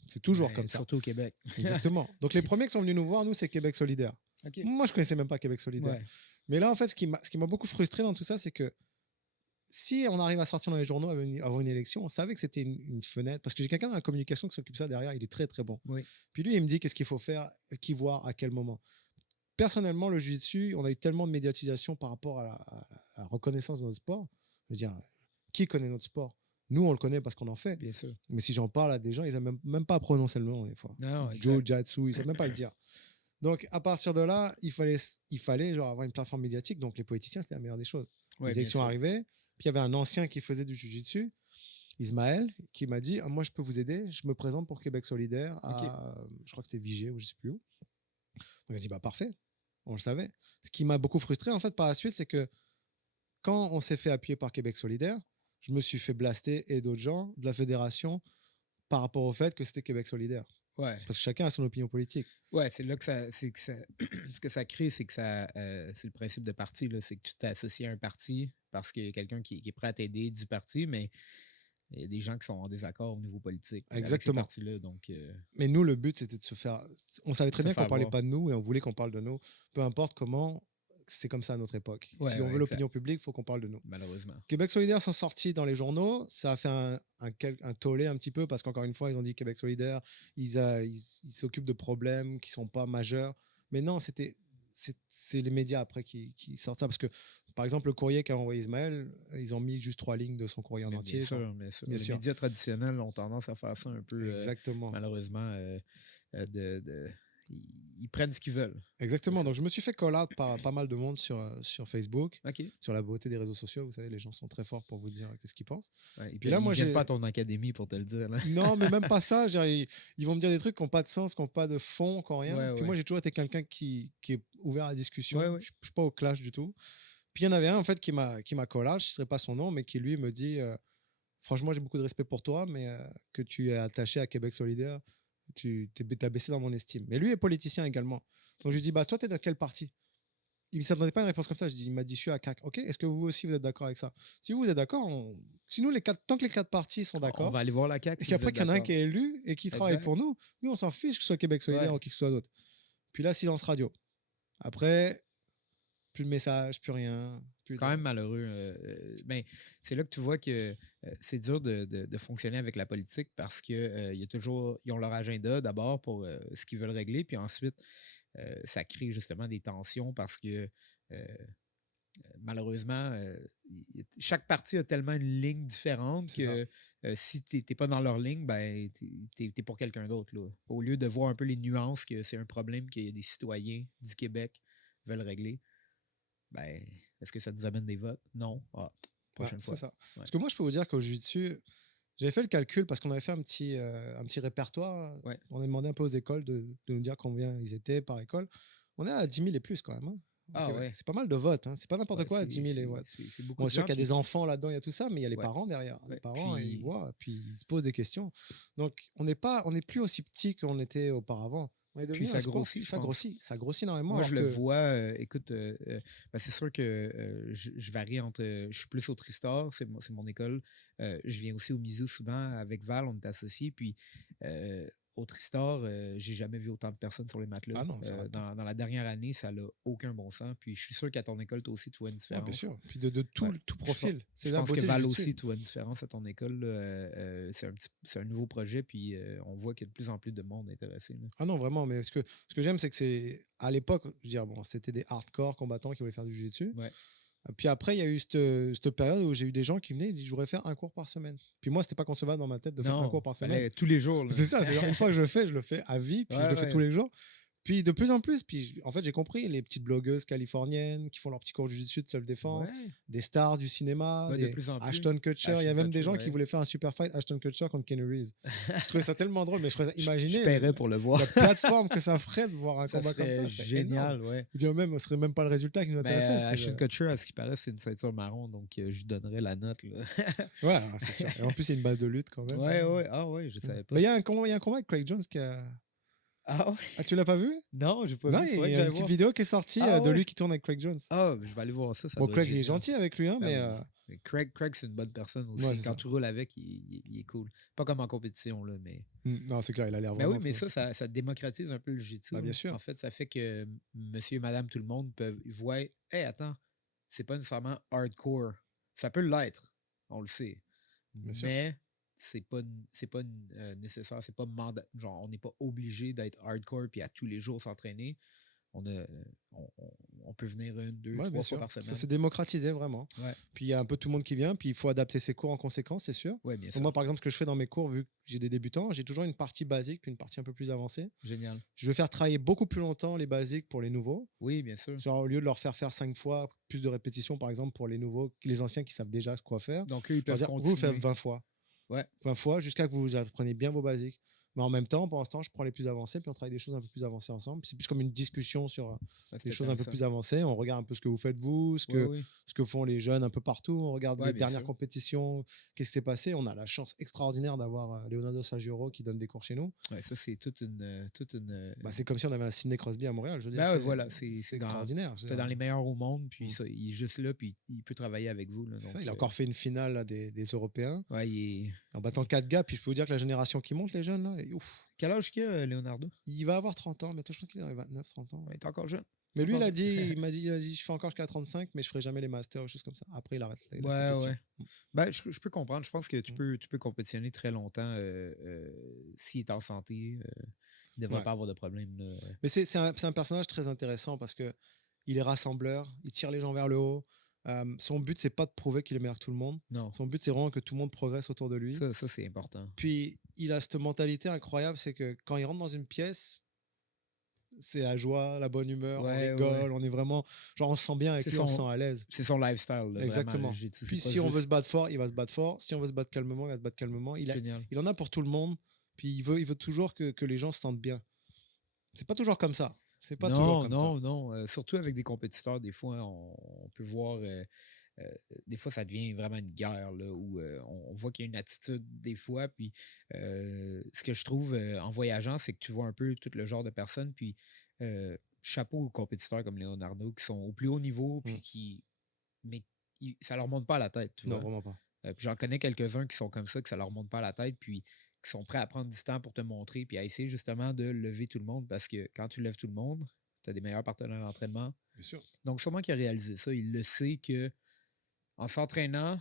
C'est toujours comme ça. Surtout au Québec. Exactement. Donc les premiers qui sont venus nous voir, nous, c'est Québec solidaire. Okay. Moi, je ne connaissais même pas Québec solidaire. Ouais. Mais là, en fait, ce qui m'a beaucoup frustré dans tout ça, c'est que si on arrive à sortir dans les journaux avant une élection, on savait que c'était une fenêtre. Parce que j'ai quelqu'un dans la communication qui s'occupe de ça derrière, il est très, très bon. Oui. Puis lui, il me dit qu'est-ce qu'il faut faire, qui voir, à quel moment. Personnellement, le jiu-jitsu, on a eu tellement de médiatisation par rapport à la reconnaissance de notre sport. Je veux dire, qui connaît notre sport? Nous, on le connaît parce qu'on en fait. Bien sûr. Mais si j'en parle à des gens, ils n'aiment même pas à prononcer le nom des fois. Jiu-jitsu, ils ne savent même pas le dire. Donc, à partir de là, il fallait genre, avoir une plateforme médiatique. Donc, les politiciens, c'était la meilleure des choses. Les élections arrivaient. Puis, il y avait un ancien qui faisait du jiu-jitsu, Ismaël, qui m'a dit moi, je peux vous aider. Je me présente pour Québec solidaire à, je crois que c'était Vigée ou je ne sais plus où. Donc, il a dit parfait. On le savait. Ce qui m'a beaucoup frustré, en fait, par la suite, c'est que quand on s'est fait appuyer par Québec solidaire, je me suis fait blaster et d'autres gens de la fédération par rapport au fait que c'était Québec solidaire. Ouais. Parce que chacun a son opinion politique. Ouais, c'est là que ce que ça crée, c'est que c'est le principe de parti, là, c'est que tu t'associes à un parti parce qu'il y a quelqu'un qui est prêt à t'aider du parti, mais il y a des gens qui sont en désaccord au niveau politique. Exactement. Avec ces partis-là, donc, mais nous, le but, c'était de se faire... On savait très bien qu'on ne parlait pas de nous et on voulait qu'on parle de nous. Peu importe comment, c'est comme ça à notre époque. Si on veut l'opinion publique, il faut qu'on parle de nous. Malheureusement. Québec solidaire sont sortis dans les journaux. Ça a fait un tollé un petit peu parce qu'encore une fois, ils ont dit Québec solidaire, ils s'occupent de problèmes qui ne sont pas majeurs. Mais non, c'est les médias après qui sortent ça. Parce que, par exemple, le courrier qu'a envoyé Ismaël, ils ont mis juste 3 lignes de son courrier en entier. Bien sûr. Les médias traditionnels ont tendance à faire ça un peu. Exactement. Malheureusement, ils prennent ce qu'ils veulent. Exactement. Donc, je me suis fait call-out par pas mal de monde sur Facebook, sur la beauté des réseaux sociaux. Vous savez, les gens sont très forts pour vous dire qu'est-ce qu'ils pensent. Ouais, et puis là, moi, je viens pas à ton académie pour te le dire. Là. Non, mais même pas ça. Ils vont me dire des trucs qui n'ont pas de sens, qui n'ont pas de fond, qui n'ont rien. Puis moi, j'ai toujours été quelqu'un qui est ouvert à la discussion. Je ne suis pas au clash du tout. Puis il y en avait un, en fait, qui m'a call-out. Je ne sais pas son nom, mais qui, lui, me dit franchement, j'ai beaucoup de respect pour toi, mais que tu es attaché à Québec solidaire. Tu as baissé dans mon estime. Mais lui est politicien également. Donc je lui dis toi, tu es dans quel parti? Il ne s'attendait pas à une réponse comme ça. Il m'a dit je suis à CAQ. Ok, est-ce que vous aussi vous êtes d'accord avec ça? Si vous êtes d'accord, si nous, tant que les 4 partis sont d'accord, on va aller voir la CAQ. Et qu'après qu'il y en a un qui est élu et qui travaille pour nous, on s'en fiche que ce soit Québec solidaire ou qui que ce soit d'autre. Puis là, silence radio. Après, plus de messages, plus rien. C'est quand même malheureux. Mais c'est là que tu vois que c'est dur de fonctionner avec la politique parce que ils ont leur agenda d'abord pour ce qu'ils veulent régler, puis ensuite ça crée justement des tensions parce que malheureusement chaque parti a tellement une ligne différente que si tu n'es pas dans leur ligne, ben t'es pour quelqu'un d'autre. Au lieu de voir un peu les nuances que c'est un problème qu'il y a des citoyens du Québec veulent régler. Ben, est-ce que ça nous amène des votes? Non. Prochaine fois. C'est ça. Parce que moi, je peux vous dire qu'au jiu-jitsu, j'avais fait le calcul parce qu'on avait fait un petit répertoire. On a demandé un peu aux écoles de nous dire combien ils étaient par école. On est à 10 000 et plus quand même. C'est pas mal de votes. Hein. C'est pas n'importe quoi, 10 000 et votes. C'est beaucoup. Bon, sûr qu'il y a des enfants là-dedans, il y a tout ça, mais il y a les parents derrière. Les parents, ils voient, puis ils se posent des questions. Donc, on n'est plus aussi petit qu'on était auparavant. Puis ça grossit énormément. Moi, je le vois. Écoute, c'est sûr que je varie entre. Je suis plus au Tristar, c'est mon école. Je viens aussi au Mizu souvent. Avec Val, on est associés. Puis au Tristar, j'ai jamais vu autant de personnes sur les matelas. Dans la dernière année, ça n'a aucun bon sens. Puis je suis sûr qu'à ton école, toi aussi, tu vois une différence. Bien sûr. Puis de tout profil. Je pense que Val aussi, tu vois une différence à ton école. C'est un nouveau projet. Puis on voit qu'il y a de plus en plus de monde intéressé. Là. Ah non, vraiment. Mais ce que j'aime, c'est que c'est à l'époque, je veux dire, c'était des hardcore combattants qui voulaient faire du jiu-jitsu. Puis après, il y a eu cette période où j'ai eu des gens qui venaient et je voudrais faire un cours par semaine. Puis moi, c'était pas concevable dans ma tête de faire un cours par semaine. Tous les jours. C'est ça. Une fois que je le fais à vie. Puis je le fais tous les jours. Puis de plus en plus, en fait, j'ai compris, les petites blogueuses californiennes qui font leur petit cours de jiu-jitsu de self-défense, des stars du cinéma, de plus en plus. Ashton Kutcher. Il y a même des gens qui voulaient faire un super fight Ashton Kutcher contre Keanu Reeves. Je trouvais ça tellement drôle, mais je trouvais ça, imaginez. Je paierais pour le voir. La plateforme que ça ferait de voir un combat comme ça. C'est génial, ouais. Je dis même, ce serait même pas le résultat qui nous intéresserait. Ashton Kutcher, à ce qui paraît, c'est une ceinture marron, donc je lui donnerais la note. Là. Ouais, c'est sûr. Et en plus, il y a une base de lutte quand même. Ouais. Ah ouais, je savais pas. Mais il y a un combat avec Craig Jones qui a. Ah ouais? Ah, tu l'as pas vu? Non, j'ai pas vu. Il y a une petite vidéo qui est sortie de lui qui tourne avec Craig Jones. Ah, je vais aller voir ça. Bon, Craig, il est gentil avec lui, hein, mais Craig, c'est une bonne personne aussi. Ouais, quand tu roules avec, il est cool. Pas comme en compétition, là, mais. Non, c'est clair, il a l'air vraiment. Mais oui, mais ça démocratise un peu le jiu-jitsu. Bien sûr. En fait, ça fait que monsieur et madame, tout le monde peuvent voir, hey, attends, c'est pas nécessairement hardcore. Ça peut l'être, on le sait. Bien mais c'est pas nécessaire, c'est pas genre on n'est pas obligé d'être hardcore puis à tous les jours s'entraîner. On peut venir 1, 2, 3 fois par semaine. Ça s'est démocratisé vraiment. Ouais. Puis il y a un peu tout le monde qui vient, puis il faut adapter ses cours en conséquence, c'est sûr. Ouais, bien sûr. Donc moi, par exemple, ce que je fais dans mes cours, vu que j'ai des débutants, j'ai toujours une partie basique puis une partie un peu plus avancée. Génial. Je vais faire travailler beaucoup plus longtemps les basiques pour les nouveaux. Oui, bien sûr. Genre, au lieu de leur faire 5 fois plus de répétitions, par exemple, pour les nouveaux, les anciens qui savent déjà quoi faire. Donc eux, ils peuvent continuer. Vous faites 20 fois. Ouais. 20 fois jusqu'à que vous appreniez bien vos basiques. Mais en même temps, pour l'instant, je prends les plus avancés, puis on travaille des choses un peu plus avancées ensemble. C'est plus comme une discussion sur des choses un peu plus avancées. On regarde un peu ce que vous faites vous, ce que font les jeunes un peu partout. On regarde les dernières compétitions, qu'est-ce qui s'est passé. On a la chance extraordinaire d'avoir Leonardo Saggioro qui donne des cours chez nous. Ouais, ça, c'est toute une... c'est comme si on avait un Sidney Crosby à Montréal. Je veux dire, voilà, c'est extraordinaire. Tu es dans les meilleurs au monde, puis ça, il est juste là, puis il peut travailler avec vous. Là, donc, il a encore fait une finale là, des Européens. Ouais, en battant 4 gars, puis je peux vous dire que la génération qui monte, les jeunes, là, ouf. Quel âge qu'il a, Leonardo? Il va avoir 30 ans, mais je crois qu'il a 29, 30 ans. Il est encore jeune. Mais lui, il m'a dit, je fais encore jusqu'à 35, mais je ferai jamais les masters ou choses comme ça. Après, il arrête. Ouais. Ben, je peux comprendre. Je pense que tu peux compétitionner très longtemps s'il est en santé. Il ne devrait pas avoir de problème. Là. Mais c'est un personnage très intéressant parce que il est rassembleur, il tire les gens vers le haut. Son but, c'est pas de prouver qu'il est meilleur que tout le monde. Non. Son but, c'est vraiment que tout le monde progresse autour de lui. Ça c'est important. Puis, il a cette mentalité incroyable, c'est que quand il rentre dans une pièce, c'est la joie, la bonne humeur, on rigole, on est vraiment... Genre, on se sent bien avec lui, on se sent à l'aise. C'est son lifestyle. Là, exactement. Puis, si on veut se battre fort, il va se battre fort. Si on veut se battre calmement, il va se battre calmement. Il en a pour tout le monde. Puis, il veut toujours que les gens se sentent bien. C'est pas toujours comme ça. C'est pas toujours comme ça. Non. Surtout avec des compétiteurs, des fois, on peut voir... des fois, ça devient vraiment une guerre là, où on voit qu'il y a une attitude des fois. Puis ce que je trouve en voyageant, c'est que tu vois un peu tout le genre de personnes. Puis chapeau aux compétiteurs comme Leonardo qui sont au plus haut niveau, puis mais ça leur monte pas à la tête. Tu vois? Non, vraiment pas. Puis j'en connais quelques-uns qui sont comme ça, que ça leur monte pas à la tête, puis qui sont prêts à prendre du temps pour te montrer, puis à essayer justement de lever tout le monde, parce que quand tu lèves tout le monde, tu as des meilleurs partenaires d'entraînement. Bien sûr. Donc sûrement qu'il a réalisé ça. Il le sait que en s'entraînant,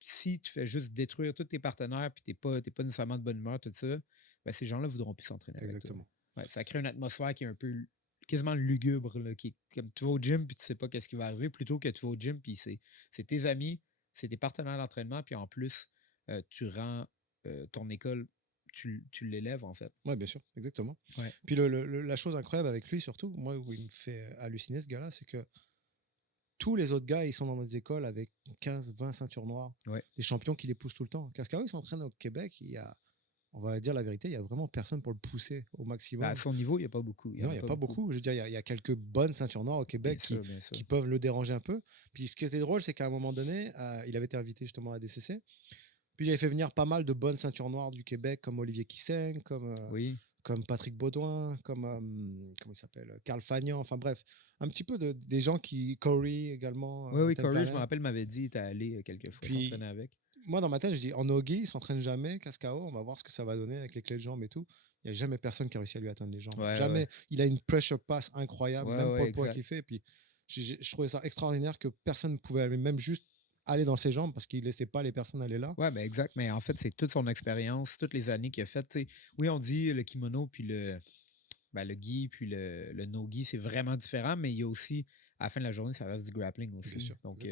si tu fais juste détruire tous tes partenaires puis t'es pas nécessairement de bonne humeur, tout ça, ben ces gens-là ne voudront plus s'entraîner. Exactement. Ouais, ça crée une atmosphère qui est un peu quasiment lugubre, là, qui est comme tu vas au gym puis tu sais pas qu'est-ce qui va arriver, plutôt que tu vas au gym puis c'est tes amis, c'est tes partenaires d'entraînement, puis en plus, tu rends ton école, tu l'élèves en fait. Oui, bien sûr, exactement. Ouais. Puis la chose incroyable avec lui, surtout, moi, où il me fait halluciner ce gars-là, c'est que tous les autres gars, ils sont dans des écoles avec 15, 20 ceintures noires. Ouais. Des champions qui les poussent tout le temps. Cascaro, il s'entraîne au Québec. On va dire la vérité, il n'y a vraiment personne pour le pousser au maximum. À son niveau, il n'y a pas beaucoup. Non, il n'y a pas beaucoup. Je veux dire, il y a quelques bonnes ceintures noires au Québec qui peuvent le déranger un peu. Puis ce qui était drôle, c'est qu'à un moment donné, il avait été invité justement à la DCC. Puis il avait fait venir pas mal de bonnes ceintures noires du Québec, comme Olivier Kisseng, comme Patrick Baudouin, comme comment il s'appelle, Carl Fagnan, enfin bref, un petit peu des gens qui... Corey également. Oui, Corey, je me rappelle, m'avait dit, il était allé quelques fois s'entraîner avec. Moi, dans ma tête, je dis, en Nogi, il s'entraîne jamais, Cascao, on va voir ce que ça va donner avec les clés de jambes et tout. Il n'y a jamais personne qui a réussi à lui atteindre les jambes. Jamais. Ouais. Il a une pressure pass incroyable, même pour le poids qu'il fait. Et puis, je trouvais ça extraordinaire que personne ne pouvait même juste aller dans ses jambes parce qu'il ne laissait pas les personnes aller là. Oui, ben exact. Mais en fait, c'est toute son expérience, toutes les années qu'il a faites. Oui, on dit le kimono, puis le gi, puis le no-gi, c'est vraiment différent, mais il y a aussi, à la fin de la journée, ça reste du grappling aussi. Bien sûr, donc,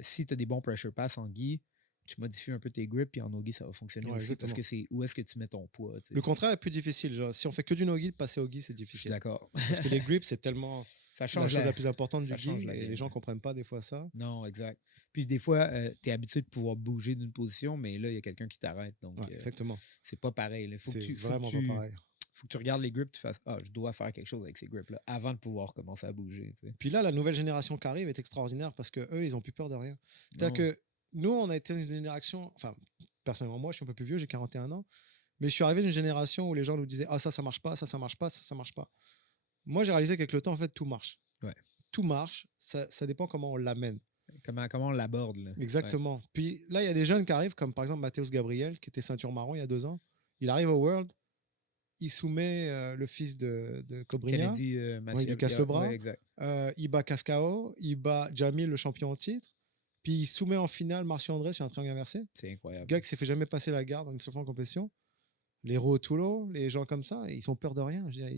si tu as des bons pressure pass en gi, tu modifies un peu tes grips, puis en no-gi, ça va fonctionner aussi. Exactement. Parce que c'est où est-ce que tu mets ton poids. Le contraire est plus difficile. Genre, si on fait que du no-gi, de passer au gi, c'est difficile. Je suis d'accord. Parce que les grips, c'est tellement ça change la chose la plus importante du gi, et les gens ne comprennent pas des fois ça. Non, exact. Puis des fois, tu es habitué de pouvoir bouger d'une position, mais là, il y a quelqu'un qui t'arrête. Donc, exactement. C'est pas pareil. C'est vraiment pas pareil. Faut que tu regardes les grips, tu fasses je dois faire quelque chose avec ces grips-là avant de pouvoir commencer à bouger. T'sais. Puis là, la nouvelle génération qui arrive est extraordinaire parce qu'eux, ils n'ont plus peur de rien. C'est-à-dire que nous, on a été une génération, enfin, personnellement, moi, je suis un peu plus vieux, j'ai 41 ans, mais je suis arrivé d'une génération où les gens nous disaient ça marche pas, ça marche pas, ça marche pas. Moi, j'ai réalisé qu'avec le temps, en fait, tout marche. Ouais. Tout marche, ça dépend comment on l'amène. Comment on l'aborde. Là. Exactement. Ouais. Puis là, il y a des jeunes qui arrivent, comme par exemple Mathéus Gabriel, qui était ceinture marron il y a 2 ans. Il arrive au World, il soumet le fils de Cobrinha. Kennedy, il lui casse le bras. Il bat Cascao, il bat Jamil, le champion en titre. Puis il soumet en finale Marcio André sur un triangle inversé. C'est incroyable. Le gars qui s'est fait jamais passer la garde dans une seule fois en compétition. Les Rotulo, les gens comme ça, ils ont peur de rien. Je veux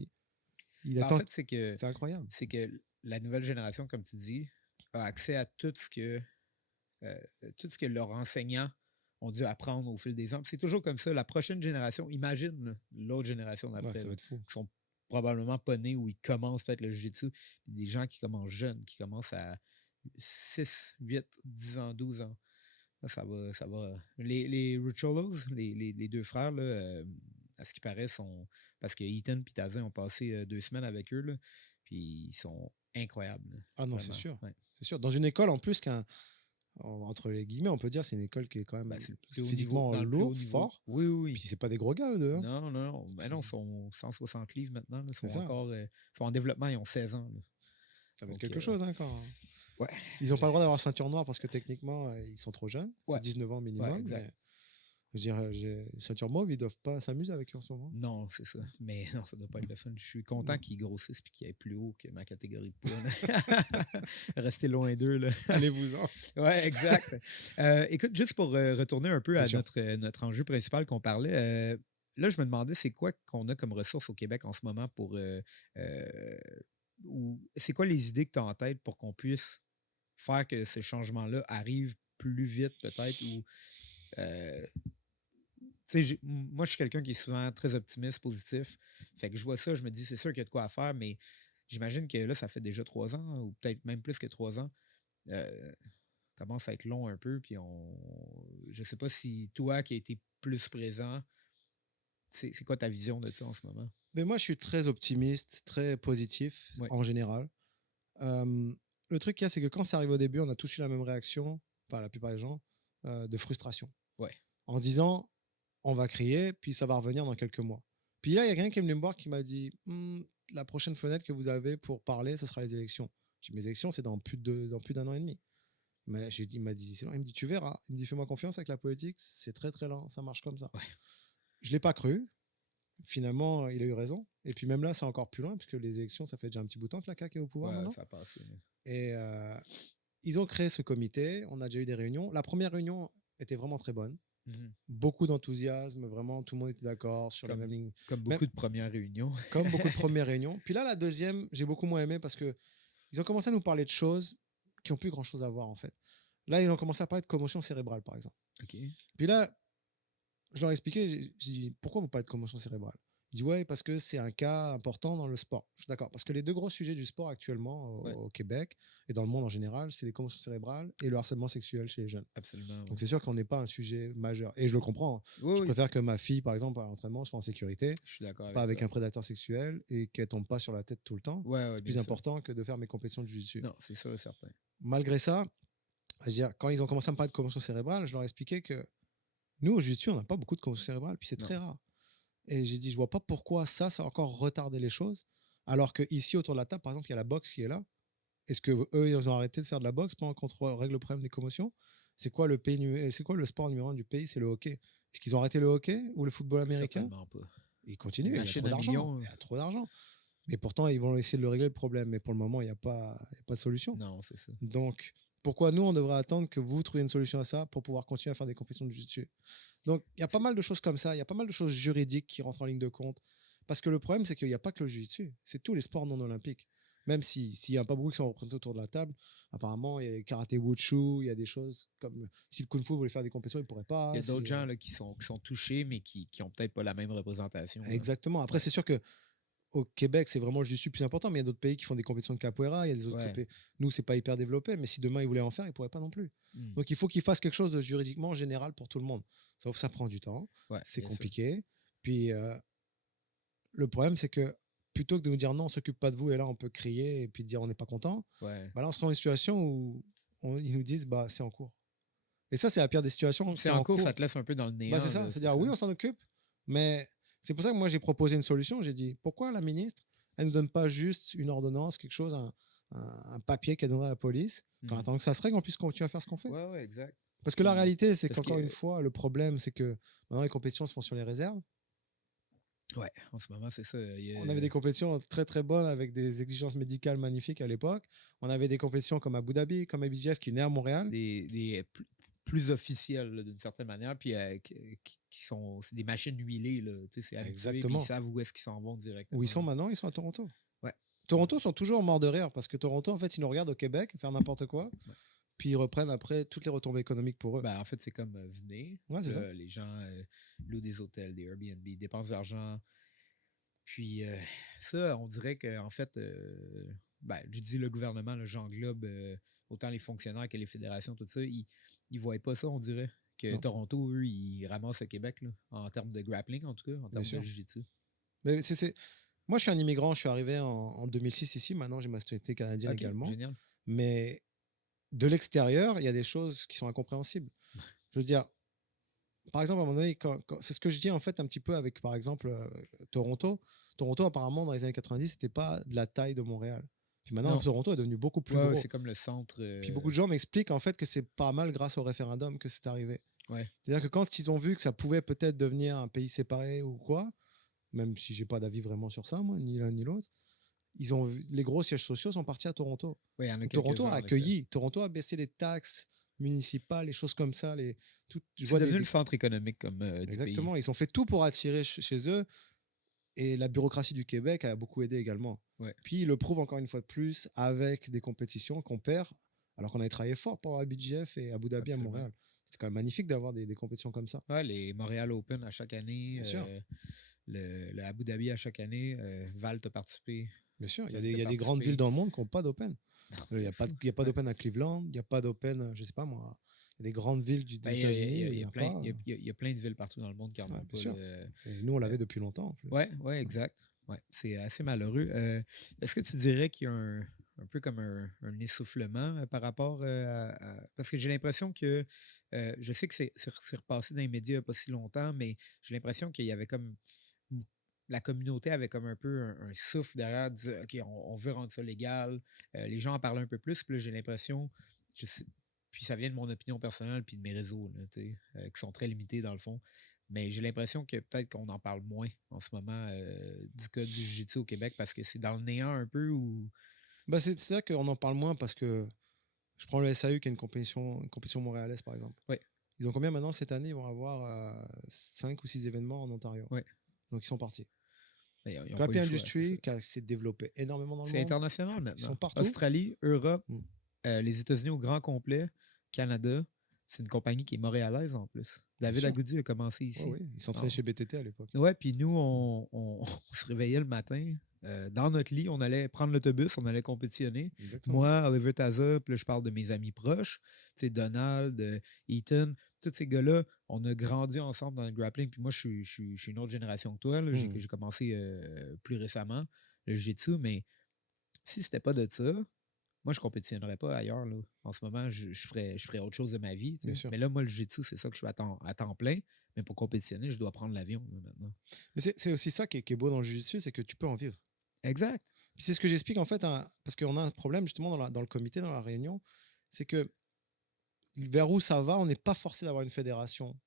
dire, en fait, c'est incroyable. C'est que la nouvelle génération, comme tu dis, a accès à tout ce que leurs enseignants ont dû apprendre au fil des ans. Puis c'est toujours comme ça. La prochaine génération, imagine l'autre génération d'après, qui sont probablement pas nés ou ils commencent peut-être le jiu-jitsu. Des gens qui commencent jeunes, qui commencent à 6, 8, 10 ans, 12 ans. Ça va. Les Rucholos, les deux frères, là, à ce qui paraît, parce que Ethan et Tazin ont passé 2 semaines avec eux, là, puis ils sont incroyables. Là, non, vraiment. C'est sûr. Ouais. C'est sûr. Dans une école, en plus, entre les guillemets, on peut dire c'est une école qui est quand même physiquement lourde, fort. Oui. Puis c'est pas des gros gars, eux deux. Hein. Non. Mais non, ils sont 160 livres maintenant. Là, ils sont en développement, ils ont 16 ans. Là. Ça va être quelque chose, hein, quand. Ouais. Ils n'ont pas le droit d'avoir ceinture noire parce que techniquement, ils sont trop jeunes. C'est 19 ans minimum. Ouais, exact. Mais, je veux dire, ceinture mauve, ils ne doivent pas s'amuser avec eux en ce moment. Non, c'est ça. Mais non, ça ne doit pas être le fun. Je suis content qu'ils grossissent et qu'ils aillent plus haut que ma catégorie de poids. Restez loin d'eux. Allez-vous-en. Ouais, exact. Écoute, juste pour retourner un peu à notre enjeu principal qu'on parlait, là, je me demandais, c'est quoi qu'on a comme ressources au Québec en ce moment pour... c'est quoi les idées que tu as en tête pour qu'on puisse faire que ce changement-là arrive plus vite peut-être ou moi je suis quelqu'un qui est souvent très optimiste, positif, fait que je vois ça, je me dis c'est sûr qu'il y a de quoi à faire, mais j'imagine que là ça fait déjà 3 ans ou peut-être même plus que 3 ans, commence à être long un peu, puis je sais pas si toi qui as été plus présent, c'est quoi ta vision de ça en ce moment? Mais moi je suis très optimiste, très positif en général. Le truc qu'il y a, c'est que quand ça arrive au début, on a tous eu la même réaction, enfin la plupart des gens, de frustration. Ouais. En disant, on va crier, puis ça va revenir dans quelques mois. Puis là, il y a quelqu'un qui est venu me voir qui m'a dit, la prochaine fenêtre que vous avez pour parler, ce sera les élections. J'ai dit, mes élections, c'est dans plus d'1 an et demi. Mais il m'a dit, c'est long. Il me dit, tu verras. Il me dit, fais-moi confiance avec la politique, c'est très très lent, ça marche comme ça. Ouais. Je ne l'ai pas cru. Finalement, il a eu raison. Et puis même là, c'est encore plus loin, puisque les élections, ça fait déjà un petit bout de temps que la CAQ est au pouvoir maintenant. Ça passe. Et ils ont créé ce comité, on a déjà eu des réunions. La première réunion était vraiment très bonne. Beaucoup d'enthousiasme, vraiment, tout le monde était d'accord sur la même ligne. Comme beaucoup de premières réunions. Comme beaucoup de premières réunions. Puis là, la deuxième, j'ai beaucoup moins aimé parce qu'ils ont commencé à nous parler de choses qui n'ont plus grand-chose à voir, en fait. Là, ils ont commencé à parler de commotion cérébrale, par exemple. Okay. Puis là, je leur ai expliqué, j'ai dit, pourquoi vous parlez de commotion cérébrale? Il dit, ouais, parce que c'est un cas important dans le sport. Je suis d'accord. Parce que les 2 gros sujets du sport actuellement au Québec et dans le monde en général, c'est les commotions cérébrales et le harcèlement sexuel chez les jeunes. Absolument. Donc c'est sûr qu'on n'est pas un sujet majeur. Et je le comprends. Je préfère que ma fille, par exemple, à l'entraînement, soit en sécurité. Je suis d'accord. Pas avec un prédateur sexuel et qu'elle tombe pas sur la tête tout le temps. C'est plus important que de faire mes compétitions de jiu-jitsu. Non, c'est sûr et certain. Malgré ça, quand ils ont commencé à me parler de commotion cérébrale, je leur ai expliqué que nous, au jiu-jitsu, on n'a pas beaucoup de commotion cérébrale, puis c'est très rare. Et j'ai dit, je vois pas pourquoi ça a encore retardé les choses. Alors qu'ici, autour de la table, par exemple, il y a la boxe qui est là. Est-ce qu'eux, ils ont arrêté de faire de la boxe pendant qu'on règle le problème des commotions? C'est quoi le sport numéro 1 du pays? C'est le hockey. Est-ce qu'ils ont arrêté le hockey ou le football américain? Certainement pas. Ils continuent, il y a trop d'argent. Il y a trop d'argent. Mais pourtant, ils vont essayer de le régler le problème. Mais pour le moment, il n'y a pas de solution. Non, c'est ça. Donc, pourquoi nous, on devrait attendre que vous trouviez une solution à ça pour pouvoir continuer à faire des compétitions de jiu-jitsu? Donc, il y a pas mal de choses comme ça. Il y a pas mal de choses juridiques qui rentrent en ligne de compte. Parce que le problème, c'est qu'il n'y a pas que le jiu-jitsu. C'est tous les sports non olympiques. même s'il n'y a pas beaucoup qui sont représentés autour de la table, apparemment, il y a karaté wushu, il y a des choses comme si le kung fu voulait faire des compétitions, il ne pourrait pas. Il y a d'autres gens là, qui sont touchés, mais qui n'ont peut-être pas la même représentation. Exactement. Après, c'est sûr que au Québec, c'est vraiment le jiu-jitsu plus important, mais il y a d'autres pays qui font des compétitions de capoeira, il y a des autres pays. Nous, c'est pas hyper développé, mais si demain ils voulaient en faire, ils pourraient pas non plus. Donc il faut qu'ils fassent quelque chose de juridiquement général pour tout le monde. Sauf que ça prend du temps, c'est compliqué. Puis le problème, c'est que plutôt que de nous dire non, on s'occupe pas de vous et là on peut crier et puis dire on n'est pas content, bah là on se rend dans une situation où ils nous disent bah c'est en cours. Et ça, c'est la pire des situations. C'est en cours, ça te laisse un peu dans le néant. Bah, c'est ça, c'est-à-dire oui, on s'en occupe, mais c'est pour ça que moi j'ai proposé une solution. J'ai dit pourquoi la ministre, elle ne nous donne pas juste une ordonnance, quelque chose, un papier qu'elle donnerait à la police, qu'en attendant que ça se règle, on puisse continuer à faire ce qu'on fait. Ouais, exact. Parce que la réalité, c'est qu'encore une fois, le problème, c'est que maintenant les compétitions se font sur les réserves. Ouais, en ce moment, c'est ça. On avait des compétitions très très bonnes avec des exigences médicales magnifiques à l'époque. On avait des compétitions comme Abu Dhabi, comme IBJJF qui est né à Montréal. Des plus officielles d'une certaine manière, puis qui sont des machines huilées. Là, c'est exactement. Ils savent où est-ce qu'ils s'en vont directement. Où ils sont maintenant, ils sont à Toronto. Ouais. Toronto sont toujours morts de rire parce que Toronto, en fait, ils nous regardent au Québec faire n'importe quoi. Ouais. Puis ils reprennent après toutes les retombées économiques pour eux. Ben, en fait, c'est comme venez. Ouais, c'est ça. Les gens louent des hôtels, des Airbnb, dépensent de l'argent. Puis ça, on dirait qu'en fait, je dis le gouvernement, j'englobe autant les fonctionnaires que les fédérations, tout ça, ils ne voient pas ça, on dirait. Que Toronto, eux, ils ramassent le Québec, là, en termes de grappling, en tout cas, en termes de jiu-jitsu. Mais moi, je suis un immigrant, je suis arrivé en 2006 ici, maintenant j'ai ma citoyenneté canadienne également. Génial. Mais de l'extérieur, il y a des choses qui sont incompréhensibles. Je veux dire, par exemple, à un moment donné, c'est ce que je dis en fait un petit peu avec, par exemple, Toronto. Toronto, apparemment, dans les années 90, c'était pas de la taille de Montréal. Puis maintenant, Toronto est devenu beaucoup plus gros. C'est comme le centre. Puis beaucoup de gens m'expliquent en fait que c'est pas mal grâce au référendum que c'est arrivé. Ouais. C'est-à-dire que quand ils ont vu que ça pouvait peut-être devenir un pays séparé ou quoi, même si j'ai pas d'avis vraiment sur ça, moi, ni l'un ni l'autre, les gros sièges sociaux sont partis à Toronto. Ouais, Toronto a accueilli, Toronto a baissé les taxes municipales, les choses comme ça. C'est devenu le centre économique comme exactement, ils ont fait tout pour attirer chez eux. Et la bureaucratie du Québec a beaucoup aidé également. Ouais. Puis ils le prouvent encore une fois de plus avec des compétitions qu'on perd, alors qu'on avait travaillé fort pour IBJJF et Abu Dhabi à Montréal. C'était quand même magnifique d'avoir des compétitions comme ça. Ouais, les Montréal Open à chaque année. Bien sûr. Le Abu Dhabi à chaque année. Val a participé. Bien sûr. Il y a des grandes villes dans le monde qui n'ont pas d'Open. Il n'y a pas d'Open à Cleveland. Il n'y a pas d'Open, je ne sais pas moi. Il y a des grandes villes des États-Unis. Il y a plein de villes partout dans le monde qui n'en ont pas. Et nous, on l'avait depuis longtemps. Oui, exact. Ouais, c'est assez malheureux. Est-ce que tu dirais qu'il y a un peu comme un essoufflement par rapport parce que j'ai l'impression que je sais que c'est repassé dans les médias il n'y a pas si longtemps, mais j'ai l'impression qu'il y avait comme la communauté avait comme un peu un souffle derrière, dire OK, on veut rendre ça légal. Les gens en parlaient un peu plus, puis là, j'ai l'impression, puis ça vient de mon opinion personnelle puis de mes réseaux là, qui sont très limités dans le fond. Mais j'ai l'impression que peut-être qu'on en parle moins en ce moment du cas du jiu-jitsu au Québec parce que c'est dans le néant un peu ou. Bah c'est ça qu'on en parle moins parce que je prends le SAU qui est une compétition montréalaise par exemple. Ouais. Ils ont combien maintenant cette année? Ils vont avoir 5 ou 6 événements en Ontario. Ouais. Donc ils sont partis. Grappling Industry qui s'est développé énormément dans le monde. C'est international maintenant. Ils sont partout. Australie, Europe, les États-Unis au grand complet, Canada. C'est une compagnie qui est montréalaise en plus. David Agoudi a commencé ici. Oui, il s'entraînait chez BTT à l'époque. Ouais, puis nous, on se réveillait le matin. Dans notre lit, on allait prendre l'autobus, on allait compétitionner. Exactement. Moi, Oliver Taza, puis là, je parle de mes amis proches, Donald, Ethan, tous ces gars-là, on a grandi ensemble dans le grappling. Puis moi, je suis une autre génération que toi. J'ai commencé plus récemment le jiu-jitsu, mais si c'était pas de ça, moi, je ne compétitionnerais pas ailleurs. Là. En ce moment, je ferais autre chose de ma vie. Mais là, moi, le jiu-jitsu, c'est ça que je fais à temps plein. Mais pour compétitionner, je dois prendre l'avion maintenant. Mais c'est aussi ça qui est beau dans le jiu-jitsu, c'est que tu peux en vivre. Exact. Puis c'est ce que j'explique en fait, parce qu'on a un problème justement dans le comité, dans la réunion, c'est que vers où ça va, on n'est pas forcé d'avoir une fédération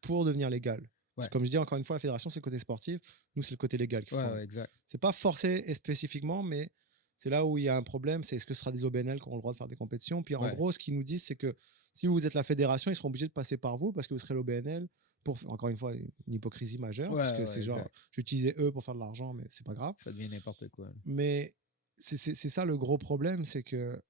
pour devenir légal. Ouais. Comme je dis encore une fois, la fédération, c'est le côté sportif. Nous, c'est le côté légal. Exact. C'est pas forcé spécifiquement, mais c'est là où il y a un problème, c'est est-ce que ce sera des OBNL qui auront le droit de faire des compétitions. Puis en gros, ce qu'ils nous disent, c'est que si vous êtes la fédération, ils seront obligés de passer par vous parce que vous serez l'OBNL pour, encore une fois, une hypocrisie majeure. Parce que c'est genre, j'utilisais eux pour faire de l'argent, mais c'est pas grave. Ça devient n'importe quoi. Mais c'est ça le gros problème, c'est que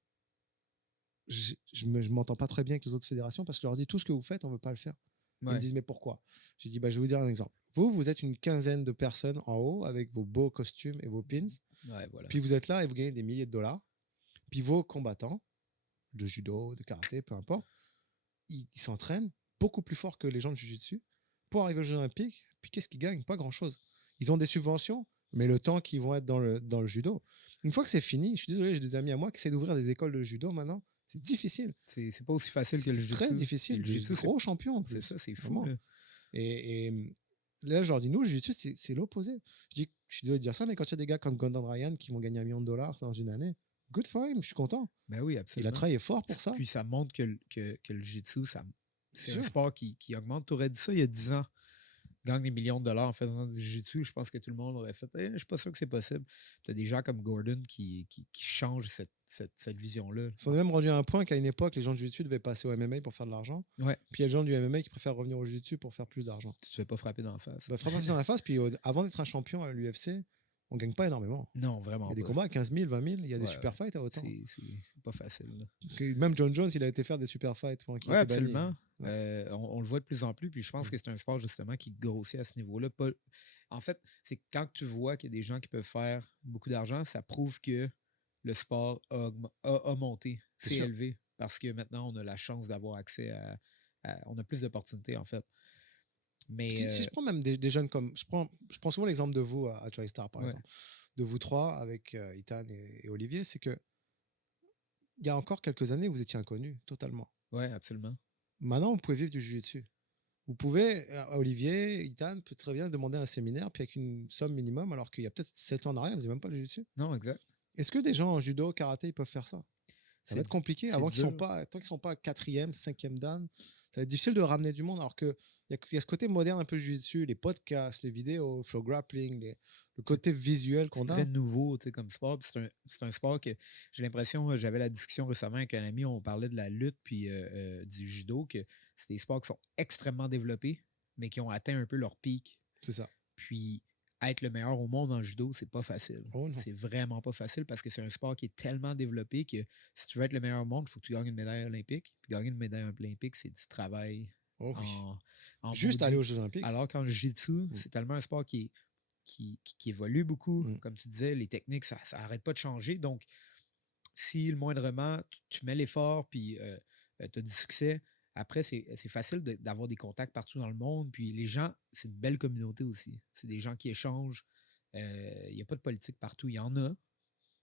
je m'entends pas très bien avec les autres fédérations parce que je leur dis tout ce que vous faites, on veut pas le faire. Ils me disent mais pourquoi? J'ai dit je vais vous dire un exemple. Vous êtes une quinzaine de personnes en haut avec vos beaux costumes et vos pins. Voilà. Puis vous êtes là et vous gagnez des milliers de dollars. Puis vos combattants de judo, de karaté, peu importe, ils s'entraînent beaucoup plus fort que les gens de jiu-jitsu pour arriver aux Jeux Olympiques. Puis qu'est-ce qu'ils gagnent? Pas grand-chose. Ils ont des subventions, mais le temps qu'ils vont être dans le judo. Une fois que c'est fini, je suis désolé, j'ai des amis à moi qui essaient d'ouvrir des écoles de judo maintenant. C'est difficile. C'est pas aussi facile que le jiu-jitsu. C'est très difficile. Le jiu-jitsu, c'est gros champion. C'est ça, c'est fou. Là. Et là, je leur dis, nous, le jiu-jitsu, c'est l'opposé. Je suis désolé de dire ça, mais quand il y a des gars comme Gordon Ryan qui vont gagner $1 million dans une année, good for him, je suis content. Ben oui, absolument. Il a travaillé fort pour ça. Puis ça montre que le jiu-jitsu, c'est un sport qui augmente. Tu aurais dit ça il y a 10 ans. Gagne des millions de dollars en faisant du jiu-jitsu, je pense que tout le monde aurait fait je suis pas sûr que c'est possible. Tu as des gens comme Gordon qui changent cette vision-là. On est même rendu à un point qu'à une époque, les gens du jiu-jitsu devaient passer au MMA pour faire de l'argent. Ouais. Puis il y a des gens du MMA qui préfèrent revenir au jiu-jitsu pour faire plus d'argent. Tu te fais pas frapper dans la face. Frapper dans la face, puis avant d'être un champion à l'UFC, on gagne pas énormément. Non, vraiment pas. Il y a des combats à 15 000, 20 000, il y a des super fights à autant. C'est pas facile. Même John Jones, il a été faire des super fights. Oui, absolument. On le voit de plus en plus, puis je pense que c'est un sport justement qui grossit à ce niveau-là. En fait, c'est quand tu vois qu'il y a des gens qui peuvent faire beaucoup d'argent, ça prouve que le sport a monté, s'est élevé, parce que maintenant, on a la chance d'avoir accès on a plus d'opportunités, en fait. Mais si je prends même des jeunes comme... Je prends souvent l'exemple de vous à TriStar, par exemple. De vous trois, avec Ethan et Olivier, c'est que il y a encore quelques années, vous étiez inconnus, totalement. Oui, absolument. Maintenant, vous pouvez vivre du jiu-jitsu. Vous pouvez, Olivier, Ethan, peut très bien demander un séminaire, puis avec une somme minimum, alors qu'il y a peut-être 7 ans en arrière, vous n'avez même pas de jiu-jitsu. Non, exact. Est-ce que des gens en judo, karaté, ils peuvent faire ça? Ça va être compliqué. Tant qu'ils ne sont pas 4e, 5e dan, ça va être difficile de ramener du monde. Alors qu'il y a ce côté moderne un peu jiu-jitsu, les podcasts, les vidéos, flow grappling, le côté visuel qu'on a. C'est très nouveau comme sport. C'est un sport que j'ai l'impression, j'avais la discussion récemment avec un ami, on parlait de la lutte puis du judo, que c'est des sports qui sont extrêmement développés, mais qui ont atteint un peu leur pic. C'est ça. Puis être le meilleur au monde en judo, c'est pas facile. Oh c'est vraiment pas facile parce que c'est un sport qui est tellement développé que si tu veux être le meilleur au monde, il faut que tu gagnes une médaille olympique. Puis gagner une médaille olympique, c'est du travail. Juste aller aux Jeux Olympiques. Alors qu'en jiu-jitsu, c'est tellement un sport qui évolue beaucoup. Comme tu disais, les techniques, ça n'arrête pas de changer. Donc, si le moindrement, tu mets l'effort puis tu as du succès, après, c'est facile d'avoir des contacts partout dans le monde. Puis les gens, c'est une belle communauté aussi. C'est des gens qui échangent. Il n'y a pas de politique partout. Il y en a.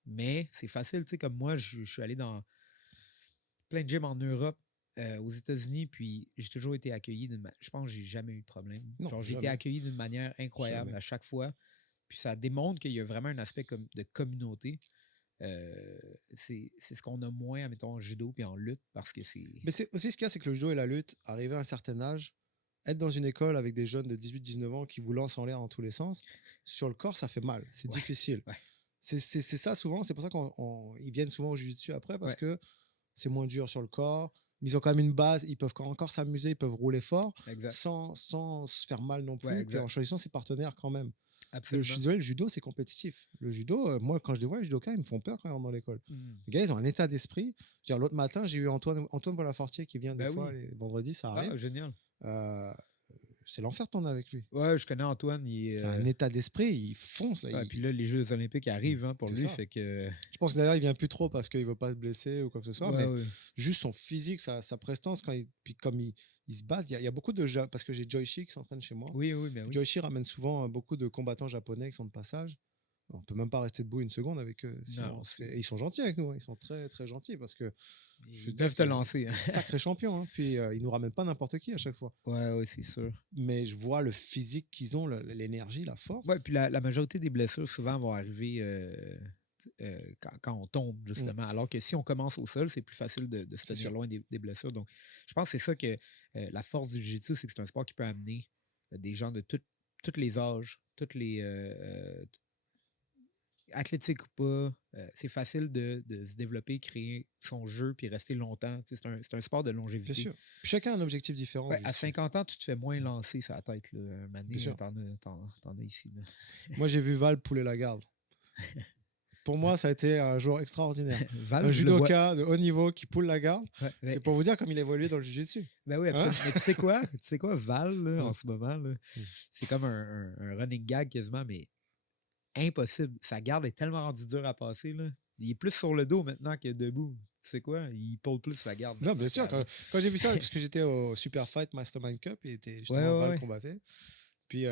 Mais c'est facile. Tu sais, comme moi, je suis allé dans plein de gyms en Europe, aux États-Unis, puis j'ai toujours été accueilli je pense que j'ai jamais eu de problème. J'ai été accueilli d'une manière incroyable à chaque fois. Puis ça démontre qu'il y a vraiment un aspect de communauté. C'est ce qu'on a moins, mettons, en judo puis en lutte, parce que c'est... Mais c'est aussi ce qu'il y a, c'est que le judo et la lutte, arrivé à un certain âge, être dans une école avec des jeunes de 18-19 ans qui vous lancent en l'air dans tous les sens, sur le corps, ça fait mal. C'est difficile. Ouais. C'est ça souvent, c'est pour ça qu'ils viennent souvent au jiu-jitsu après, parce que c'est moins dur sur le corps. Mais ils ont quand même une base, ils peuvent encore s'amuser, ils peuvent rouler fort, sans se faire mal non plus, puis en choisissant ses partenaires quand même. Je suis désolé, le judo, c'est compétitif. Le judo, moi, quand je les vois, les judokas, ils me font peur quand ils rentrent dans l'école. Les gars, ils ont un état d'esprit. L'autre matin, j'ai eu Antoine Bolafortier qui vient des fois, les vendredis, ça arrive. Génial. C'est l'enfer de tourner avec lui. Ouais, je connais Antoine. Il a un état d'esprit, il fonce. Là, puis là, les Jeux Olympiques arrivent pour lui. Fait que... Je pense que d'ailleurs, il vient plus trop parce qu'il veut pas se blesser ou quoi que ce soit. Juste son physique, sa prestance, puis comme il se base, il y a beaucoup de gens, parce que j'ai Joichi qui s'entraîne chez moi. Oui. Joichi ramène souvent beaucoup de combattants japonais qui sont de passage. On peut même pas rester debout une seconde avec eux. Et ils sont gentils avec nous, ils sont très très gentils parce que ils peuvent te lancer. Sacré champion, puis ils nous ramènent pas n'importe qui à chaque fois. Ouais, c'est sûr. Mais je vois le physique qu'ils ont, l'énergie, la force. Ouais, puis la majorité des blessures souvent vont arriver quand on tombe, justement. Alors que si on commence au sol, c'est plus facile de se tenir loin des blessures. Donc, je pense que c'est ça que la force du jiu-jitsu, c'est que c'est un sport qui peut amener des gens de tous les âges, toutes les athlétique ou pas, c'est facile de se développer, créer son jeu puis rester longtemps. C'est un sport de longévité. Bien sûr. Puis chacun a un objectif différent. À 50 ans, tu te fais moins lancer sur la tête. Un année, t'en as ici. Là. Moi, j'ai vu Val Poulet-Lagarde. pour moi, ça a été un joueur extraordinaire. Val, un judoka de haut niveau qui pull la garde. C'est pour vous dire comme il évolue dans le jiu-jitsu. Ben oui, absolument. Mais tu sais quoi, Val, là, en ce moment, là, c'est comme un running gag quasiment, mais impossible. Sa garde est tellement rendue dure à passer. Là. Il est plus sur le dos maintenant que debout. Tu sais quoi? Il pull plus la garde. Non, bien sûr. Quand j'ai vu ça, parce que j'étais au Super Fight Mastermind Cup, et justement Val combattait. Puis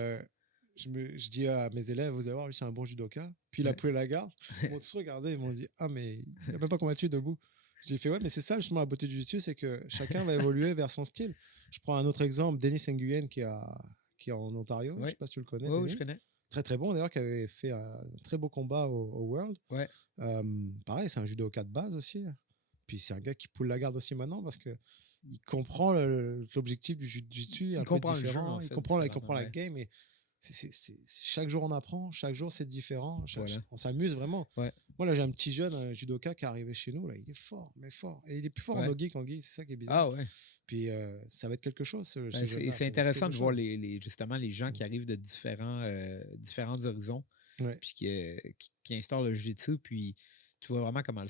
je dis à mes élèves, vous allez voir, lui, c'est un bon judoka. Puis il a poulé la garde. Ils m'ont tous regardé. Ils m'ont dit, ah, mais il n'a même pas combattu debout. J'ai fait, ouais, mais c'est ça justement la beauté du jiu-jitsu, c'est que chacun va évoluer vers son style. Je prends un autre exemple, Denis Nguyen qui est en Ontario. Je ne sais pas si tu le connais. Oui, je connais. Très très bon d'ailleurs, qui avait fait un très beau combat au World. Ouais. Pareil, c'est un judoka de base aussi. Puis c'est un gars qui poule la garde aussi maintenant parce que il comprend l'objectif du jiu-jitsu. Il comprend le jeu, en fait, il comprend la game. Et chaque jour on apprend, chaque jour c'est différent. On s'amuse vraiment. Ouais. Moi là j'ai un petit jeune, un judoka qui est arrivé chez nous. Là, il est fort, mais fort. Et il est plus fort en nogi qu'en gi, c'est ça qui est bizarre. Ah ouais. Puis ça va être quelque chose. C'est intéressant de voir justement les gens qui arrivent de différents horizons, puis qui instaurent le jiu-jitsu, puis tu vois vraiment comment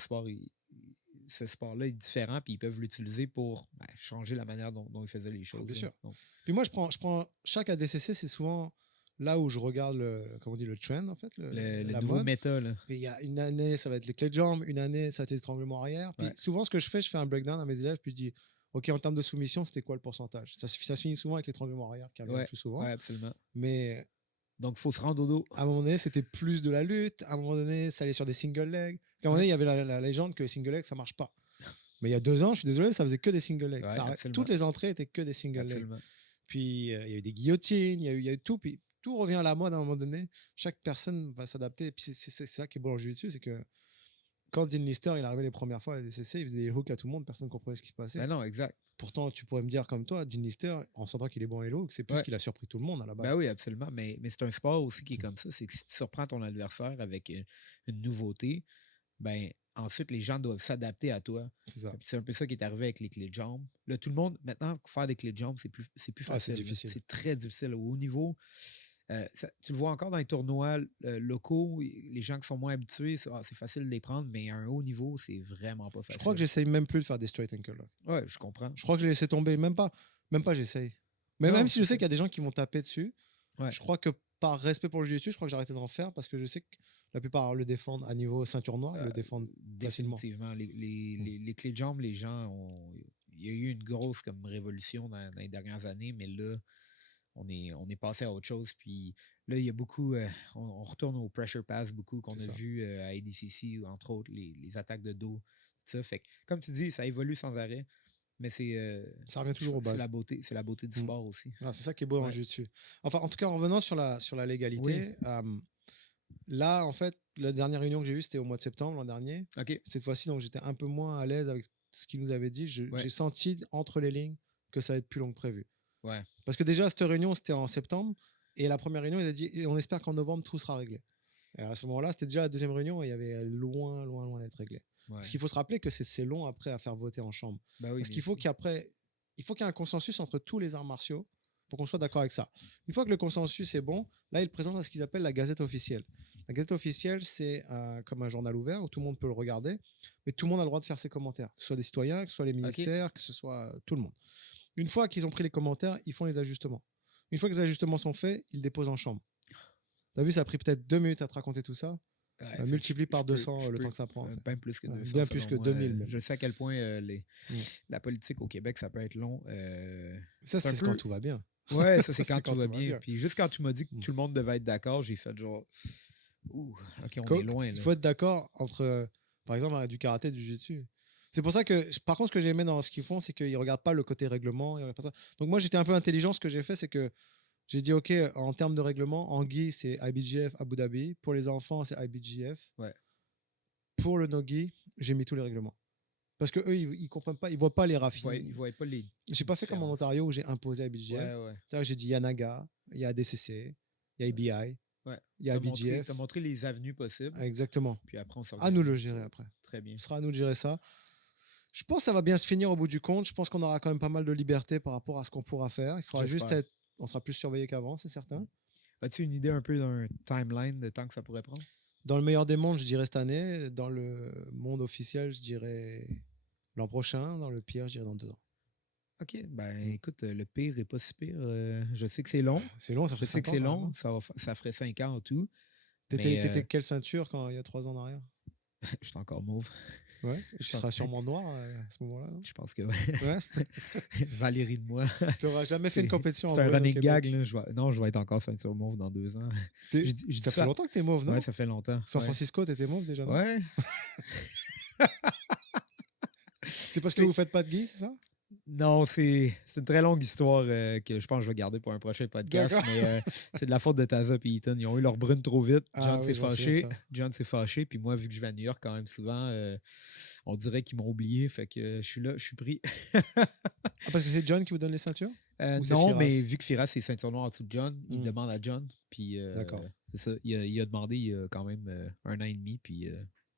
ce sport-là est différent, puis ils peuvent l'utiliser pour changer la manière dont ils faisaient les choses. Bien sûr. Donc. Puis moi, je prends chaque ADCC, c'est souvent là où je regarde le trend, en fait. Le nouveau méta. Puis il y a une année, ça va être les clés de jambes, une année, ça va être les étranglements arrière. Puis souvent, ce que je fais un breakdown à mes élèves, puis je dis, OK, en termes de soumission, c'était quoi le pourcentage? Ça se finit souvent avec l'étranglement arrière qui arrive le plus souvent. Oui, absolument. Mais donc, il faut se rendre au dos. À un moment donné, c'était plus de la lutte. À un moment donné, ça allait sur des single legs. À un moment donné, il y avait la légende que les single legs, ça marche pas. Mais il y a 2 ans, je suis désolé, ça faisait que des single legs. Toutes les entrées étaient que des single legs. Puis, il y a eu des guillotines, il y a eu tout. Puis, tout revient à la mode à un moment donné. Chaque personne va s'adapter. Et puis, c'est ça qui est beau en jiu-jitsu, c'est que quand Dean Lister il est arrivé les premières fois à la DCC, il faisait des hooks à tout le monde, personne ne comprenait ce qui se passait. Ben non, exact. Pourtant, tu pourrais me dire comme toi, Dean Lister, en sentant qu'il est bon à les hooks, c'est plus qu'il a surpris tout le monde à la base. Ben oui, absolument. Mais c'est un sport aussi qui est comme ça. C'est que si tu surprends ton adversaire avec une nouveauté, ben ensuite, les gens doivent s'adapter à toi. C'est un peu ça qui est arrivé avec les clés de jambes. Là, tout le monde, maintenant, faire des clés de jambes, c'est plus facile. C'est difficile. C'est très difficile. Au haut niveau, tu le vois encore dans les tournois locaux, les gens qui sont moins habitués, c'est facile de les prendre, mais à un haut niveau, c'est vraiment pas facile. Je crois que j'essaye même plus de faire des straight ankle lock. Ouais, je comprends. Je crois que je l'ai laissé tomber. Même pas j'essaye. Mais même si je sais qu'il y a des gens qui vont taper dessus, je crois que par respect pour le jiu-jitsu, je crois que j'ai arrêté d'en faire parce que je sais que la plupart le défendent à niveau ceinture noire, ils le défendent définitivement. Les clés de jambes, les gens il y a eu une grosse comme révolution dans les dernières années, mais là, on est passé à autre chose. Puis là, il y a beaucoup, on retourne au pressure pass beaucoup qu'on a vu à ADCC, ou entre autres, les attaques de dos. Ça fait que, comme tu dis, ça évolue sans arrêt. Mais ça revient toujours aux bases. C'est la beauté du sport aussi. Ah, c'est ça qui est beau dans le jiu-jitsu. Enfin, en tout cas, en revenant sur la légalité, là, en fait, la dernière réunion que j'ai eue, c'était au mois de septembre l'an dernier. Cette fois-ci, donc j'étais un peu moins à l'aise avec ce qu'il nous avait dit. J'ai senti entre les lignes que ça allait être plus long que prévu. Ouais. Parce que déjà, cette réunion, c'était en septembre. Et la première réunion, il a dit on espère qu'en novembre, tout sera réglé. Et à ce moment-là, c'était déjà la deuxième réunion et il y avait loin d'être réglé. Parce qu'il faut se rappeler que c'est long après à faire voter en chambre. Parce qu'il faut qu'il y ait un consensus entre tous les arts martiaux pour qu'on soit d'accord avec ça. Une fois que le consensus est bon, là, il présente à ce qu'ils appellent la gazette officielle. La gazette officielle, c'est comme un journal ouvert où tout le monde peut le regarder, mais tout le monde a le droit de faire ses commentaires, que ce soit des citoyens, que ce soit les ministères, que ce soit tout le monde. Une fois qu'ils ont pris les commentaires, ils font les ajustements. Une fois que les ajustements sont faits, ils déposent en chambre. T'as vu, ça a pris peut-être 2 minutes à te raconter tout ça. Multiplie par 200 le temps que ça prend. Bien plus que 200. Bien plus que 2000. Même. Je sais à quel point la politique au Québec, ça peut être long. Ça, c'est quand tout va bien. Ouais, ça, c'est quand tout va bien. Puis juste quand tu m'as dit que tout le monde devait être d'accord, j'ai fait genre... Ouh, OK, on est loin. Il faut être d'accord entre, par exemple, du karaté et du jiu-jitsu. C'est pour ça que, par contre, ce que j'aimais dans ce qu'ils font, c'est qu'ils ne regardent pas le côté règlement. Pas ça. Donc moi, j'étais un peu intelligent. Ce que j'ai fait, c'est que j'ai dit, OK, en termes de règlement, en gi, c'est IBJF Abu Dhabi. Pour les enfants, c'est IBJF. Ouais. Pour le no-gi, j'ai mis tous les règlements. Parce qu'eux, ils ne comprennent pas, ils ne voient pas les raffinés. Ils ne voient pas les... Je n'ai pas fait comme en Ontario où j'ai imposé IBJF. J'ai dit, il y a Naga, il y a DCC, il y a IBI. Ouais. Il y a IBJF. Tu as montré les avenues possibles. Exactement. Puis après, on à nous de le gérer après. Très bien. Ce sera à nous de gérer ça. Je pense que ça va bien se finir au bout du compte. Je pense qu'on aura quand même pas mal de liberté par rapport à ce qu'on pourra faire. Il faudra juste être... On sera plus surveillé qu'avant, c'est certain. As-tu une idée un peu d'un timeline de temps que ça pourrait prendre? Dans le meilleur des mondes, je dirais cette année. Dans le monde officiel, je dirais l'an prochain. Dans le pire, je dirais dans 2 ans. OK. Écoute, le pire n'est pas si pire. Je sais que c'est long. C'est long, ça fait 5 ans. Je sais que c'est long. Ça ferait 5 ans en tout. T'étais quelle ceinture il y a 3 ans en arrière? J'étais encore mauve. Ouais, tu seras sûrement noir à ce moment-là. Je pense que ouais. Valérie de moi. Tu n'auras jamais fait une compétition. C'est un running gag. Là. Non, je vais être encore ceinture mauve dans 2 ans. Ça fait longtemps que tu es mauve, non? Ouais, ça fait longtemps. San Francisco, tu étais mauve déjà, non? Ouais. C'est parce que vous ne faites pas de gui, c'est ça? Non, c'est une très longue histoire que je pense que je vais garder pour un prochain podcast. Mais c'est de la faute de Taza et Eaton. Ils ont eu leur brune trop vite. John s'est fâché. John s'est fâché. Puis moi, vu que je vais à New York quand même souvent, on dirait qu'ils m'ont oublié. Fait que je suis là, je suis pris. Parce que c'est John qui vous donne les ceintures? Non, mais vu que Firas est ceinture noire en dessous de John, il demande à John. Puis c'est ça. Il a demandé il y a quand même 1 an et demi. Puis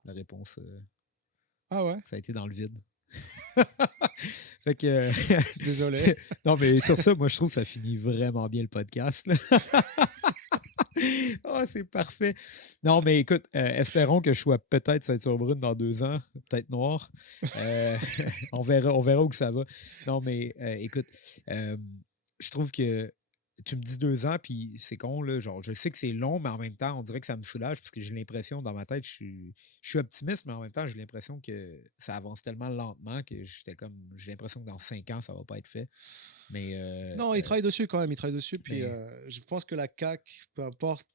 la réponse, ah ouais? Ça a été dans le vide. Fait que désolé. Non, mais sur ça, moi je trouve que ça finit vraiment bien le podcast. Oh, c'est parfait. Non, mais écoute, espérons que je sois peut-être ceinture brune dans 2 ans, peut-être noir. On verra où que ça va. Non, mais écoute, je trouve que tu me dis 2 ans, puis c'est con, là, genre, je sais que c'est long, mais en même temps, on dirait que ça me soulage parce que j'ai l'impression, dans ma tête, je suis optimiste, mais en même temps, j'ai l'impression que ça avance tellement lentement que j'ai l'impression que dans 5 ans, ça va pas être fait. Mais non, ils travaillent dessus quand même, Puis je pense que la CAQ, peu importe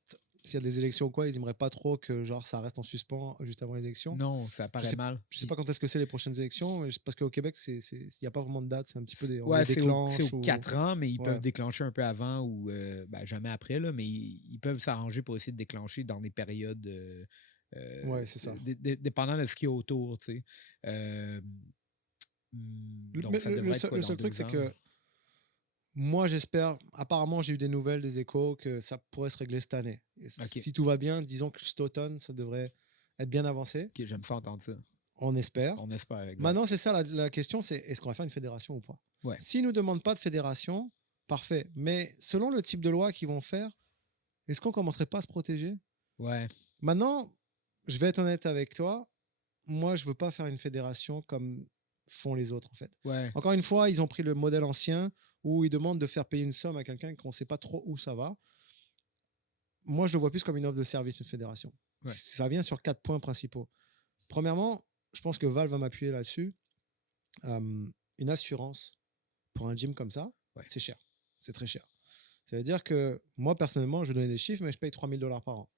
s'il y a des élections ou quoi, ils n'aimeraient pas trop que genre ça reste en suspens juste avant les élections. Non, ça paraît mal. Je sais pas quand est-ce que c'est les prochaines élections, parce qu'au Québec, il n'y a pas vraiment de date, c'est un petit peu des. Ouais, c'est aux 4 ans, mais ils peuvent déclencher un peu avant ou jamais après, là, mais ils peuvent s'arranger pour essayer de déclencher dans des périodes. Ouais, c'est ça. Dépendant de ce qu'il y a autour, tu sais. Donc, ça devrait être quoi, le seul truc, c'est que moi, j'espère, apparemment, j'ai eu des nouvelles, des échos, que ça pourrait se régler cette année. Okay. Si tout va bien, disons que cet automne, ça devrait être bien avancé. Ok, j'aime ça entendre ça. On espère. On espère. Exact. Maintenant, c'est ça la question, c'est est-ce qu'on va faire une fédération ou pas? Ouais. S'ils ne nous demandent pas de fédération, parfait. Mais selon le type de loi qu'ils vont faire, est-ce qu'on ne commencerait pas à se protéger? Ouais. Maintenant, je vais être honnête avec toi. Moi, je ne veux pas faire une fédération comme font les autres, en fait. Ouais. Encore une fois, ils ont pris le modèle ancien où ils demandent de faire payer une somme à quelqu'un qu'on ne sait pas trop où ça va. Moi, je le vois plus comme une offre de service, une fédération. Ouais. Ça vient sur 4 points principaux. Premièrement, je pense que Val va m'appuyer là-dessus. Une assurance pour un gym comme ça, c'est cher. C'est très cher. Ça veut dire que moi, personnellement, je vais donner des chiffres, mais je paye 3 000 $ par an.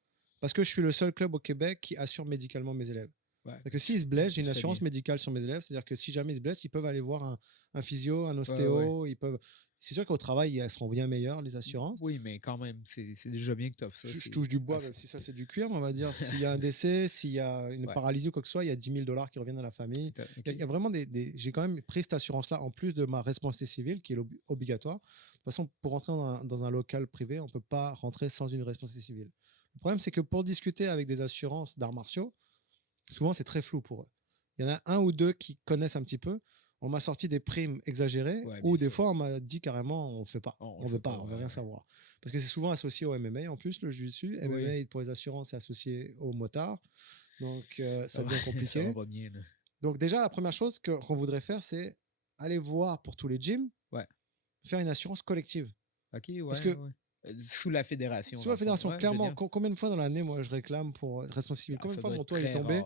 Parce que je suis le seul club au Québec qui assure médicalement mes élèves. Ouais. Que s'ils se blessent, j'ai une assurance médicale sur mes élèves. C'est-à-dire que si jamais ils se blessent, ils peuvent aller voir un physio, un ostéo. Ils peuvent. C'est sûr qu'au travail, elles seront bien meilleures, les assurances. Oui, mais quand même, c'est déjà bien que tu offres ça. Je touche du bois, même si ça, c'est du cuir. Mais on va dire, s'il y a un décès, s'il y a une paralysie ou quoi que ce soit, il y a 10 000 $ qui reviennent à la famille. Okay. Il y a vraiment j'ai quand même pris cette assurance-là en plus de ma responsabilité civile qui est obligatoire. De toute façon, pour rentrer dans un local privé, on ne peut pas rentrer sans une responsabilité civile. Le problème, c'est que pour discuter avec des assurances d'arts martiaux, souvent, c'est très flou pour eux. Il y en a 1 ou 2 qui connaissent un petit peu. On m'a sorti des primes exagérées ou des fois, on m'a dit carrément, on ne fait pas. On ne veut pas, on ne veut rien savoir. Parce que c'est souvent associé au MMA en plus, le jiu-jitsu. MMA pour les assurances, c'est associé au motard. Donc, ça devient compliqué. Ça va bien, là. Donc, déjà, la première chose qu'on voudrait faire, c'est aller voir pour tous les gyms, faire une assurance collective. OK, ouais. Parce que, sous la fédération. Sous la fédération, clairement. Combien de fois dans l'année, moi, je réclame pour responsabilité civile? Combien de fois mon toit est tombé?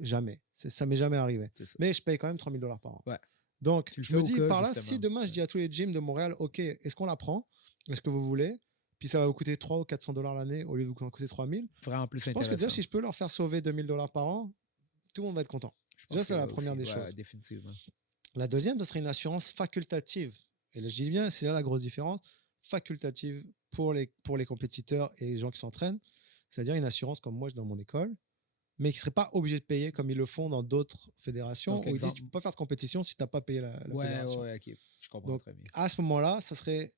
Jamais. Ça m'est jamais arrivé. Mais je paye quand même 3 000 $ par an. Ouais. Donc, je me dis par là, si demain, je dis à tous les gyms de Montréal, OK, est-ce qu'on la prend? Est-ce que vous voulez? Puis ça va vous coûter 300 ou 400 $ l'année au lieu de vous coûter 3 000. Vraiment plus je pense que déjà, si je peux leur faire sauver 2 000 $ par an, tout le monde va être content. Déjà, c'est la première des choses. Définitivement. La deuxième, ce serait une assurance facultative. Et là, je dis bien, c'est là la grosse différence. Facultative pour les compétiteurs et les gens qui s'entraînent, c'est-à-dire une assurance comme moi, je dans mon école, mais qui ne serait pas obligé de payer comme ils le font dans d'autres fédérations. Donc, où ils disent tu ne peux pas faire de compétition si tu n'as pas payé la fédération. Ouais, ok. Je comprends. Donc, très bien. À ce moment-là, ça serait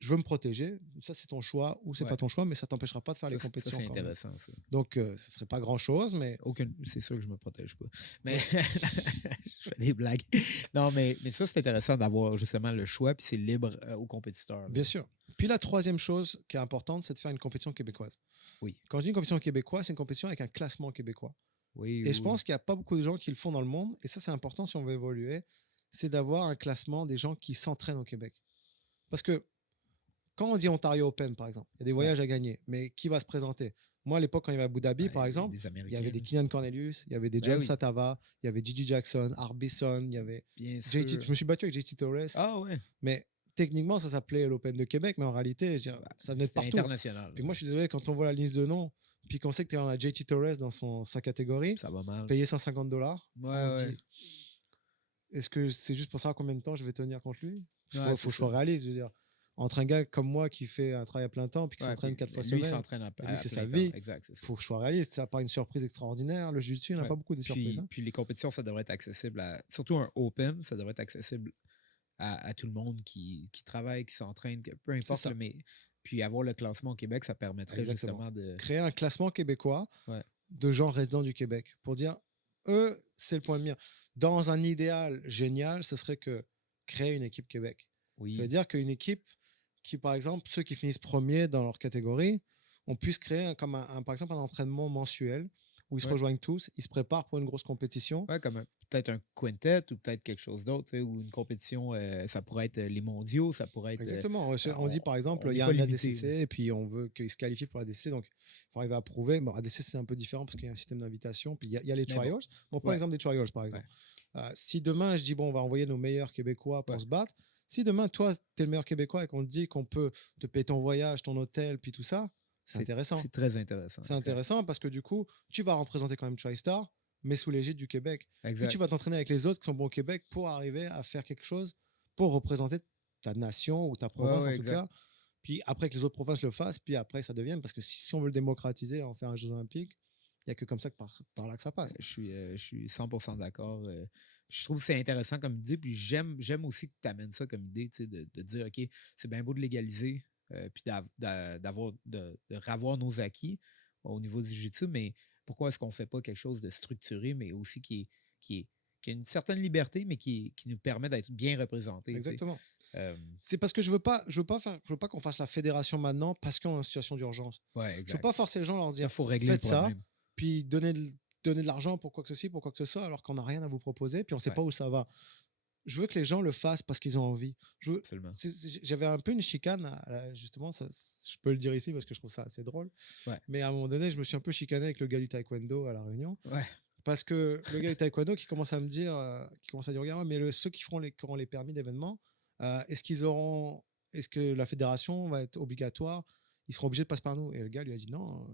je veux me protéger. Ça, c'est ton choix ou c'est pas ton choix, mais ça ne t'empêchera pas de faire les compétitions. Ça, c'est intéressant. Ça. Donc, ce ne serait pas grand-chose, mais... C'est sûr que je ne me protège pas. Mais je fais des blagues. Non, mais ça, c'est intéressant d'avoir justement le choix, puis c'est libre aux compétiteurs. Bien sûr. Puis la troisième chose qui est importante, c'est de faire une compétition québécoise. Oui. Quand je dis une compétition québécoise, c'est une compétition avec un classement québécois. Et je pense qu'il n'y a pas beaucoup de gens qui le font dans le monde. Et ça, c'est important si on veut évoluer. C'est d'avoir un classement des gens qui s'entraînent au Québec. Parce que quand on dit Ontario Open, par exemple, il y a des voyages à gagner. Mais qui va se présenter? Moi, à l'époque, quand il y avait Abu Dhabi, par exemple, il y avait des Keenan Cornelius, il y avait des John Satava, il y avait Gigi Jackson, Arbison, il y avait JT. Je me suis battu avec JT Torres. Ah ouais. Mais techniquement, ça s'appelait l'Open de Québec, mais en réalité, ça venait de partout. International. Puis moi, je suis désolé, quand on voit la liste de noms, puis qu'on sait que tu es dans la JT Torres dans sa catégorie, ça va mal. Payer $150, on se dit, est-ce que c'est juste pour savoir combien de temps je vais tenir contre lui? Il faut que je sois réaliste, je veux dire. Entre un gars comme moi qui fait un travail à plein temps puis qui s'entraîne 4 fois semaine, lui s'entraîne à plein temps. C'est sa vie. Il faut que je sois réaliste. Ça n'a pas une surprise extraordinaire. Le jiu-jitsu, il n'y en a pas beaucoup de surprises. Puis les compétitions, ça devrait être accessible surtout un Open, ça devrait être accessible à tout le monde qui travaille, qui s'entraîne, peu importe. Mais puis avoir le classement au Québec, ça permettrait justement de créer un classement québécois de gens résidents du Québec pour dire, eux, c'est le point de mire. Dans un idéal génial, ce serait que créer une équipe Québec. Ça veut dire qu'une équipe qui, par exemple, ceux qui finissent premiers dans leur catégorie, on puisse créer par exemple un entraînement mensuel où ils se rejoignent tous, ils se préparent pour une grosse compétition. Ouais, comme peut-être un quintet ou peut-être quelque chose d'autre, ou une compétition, ça pourrait être les mondiaux, ça pourrait être... Exactement. On dit par exemple, il y a un ADCC et puis on veut qu'ils se qualifient pour l'ADCC, donc il faut arriver à prouver. Bon, ADCC, c'est un peu différent parce qu'il y a un système d'invitation, puis il y a les trials. Bon, par exemple, des trials, par exemple. Si demain, je dis, bon, on va envoyer nos meilleurs Québécois pour se battre, si demain, toi, tu es le meilleur Québécois et qu'on te dit qu'on peut te payer ton voyage, ton hôtel, puis tout ça, c'est intéressant. C'est très intéressant. C'est intéressant parce que du coup, tu vas représenter quand même TriStar, mais sous l'égide du Québec. Puis tu vas t'entraîner avec les autres qui sont bons au Québec pour arriver à faire quelque chose pour représenter ta nation ou ta province en tout cas. Puis après que les autres provinces le fassent, puis après ça devienne, parce que si on veut le démocratiser, en faire un Jeux Olympiques, il n'y a que comme ça que par là que ça passe. Je suis 100% d'accord. Je trouve que c'est intéressant comme idée, puis j'aime aussi que tu amènes ça comme idée, de dire, OK, c'est bien beau de légaliser, puis de revoir nos acquis au niveau du jiu-jitsu, mais pourquoi est-ce qu'on ne fait pas quelque chose de structuré, mais aussi qui a une certaine liberté, mais qui nous permet d'être bien représenté. Exactement. C'est parce que je veux pas qu'on fasse la fédération maintenant parce qu'on est en situation d'urgence. Ouais, exact. Je veux pas forcer les gens à leur dire, faut régler faites ça, puis donner de l'argent pour quoi que ce soit, alors qu'on n'a rien à vous proposer, puis on ne sait pas où ça va. Je veux que les gens le fassent parce qu'ils ont envie. J'avais un peu une chicane, justement, je peux le dire ici parce que je trouve ça assez drôle, mais à un moment donné, je me suis un peu chicané avec le gars du taekwondo à La Réunion. Parce que le gars du taekwondo qui commence à me dire, regarde, mais ceux qui auront les permis d'événement, est-ce que la fédération va être obligatoire? Ils seront obligés de passer par nous. Et le gars lui a dit non,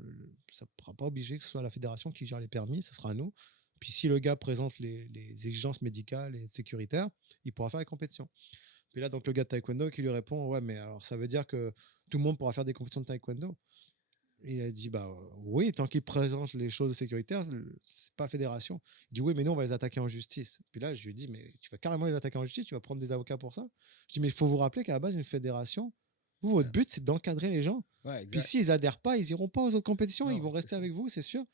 ça ne sera pas obligé que ce soit la fédération qui gère les permis, ce sera nous. Puis si le gars présente les exigences médicales et sécuritaires, il pourra faire les compétitions. Puis là, donc le gars de taekwondo qui lui répond, ouais, mais alors ça veut dire que tout le monde pourra faire des compétitions de taekwondo? Et il a dit, bah oui, tant qu'il présente les choses sécuritaires, c'est pas fédération. Il dit, oui, mais nous, on va les attaquer en justice. Puis là, je lui ai dit, mais tu vas carrément les attaquer en justice, tu vas prendre des avocats pour ça? Je dis, mais il faut vous rappeler qu'à la base, une fédération, votre but, c'est d'encadrer les gens. Puis s'ils adhèrent pas, ils iront pas aux autres compétitions, ils vont rester avec vous, c'est sûr.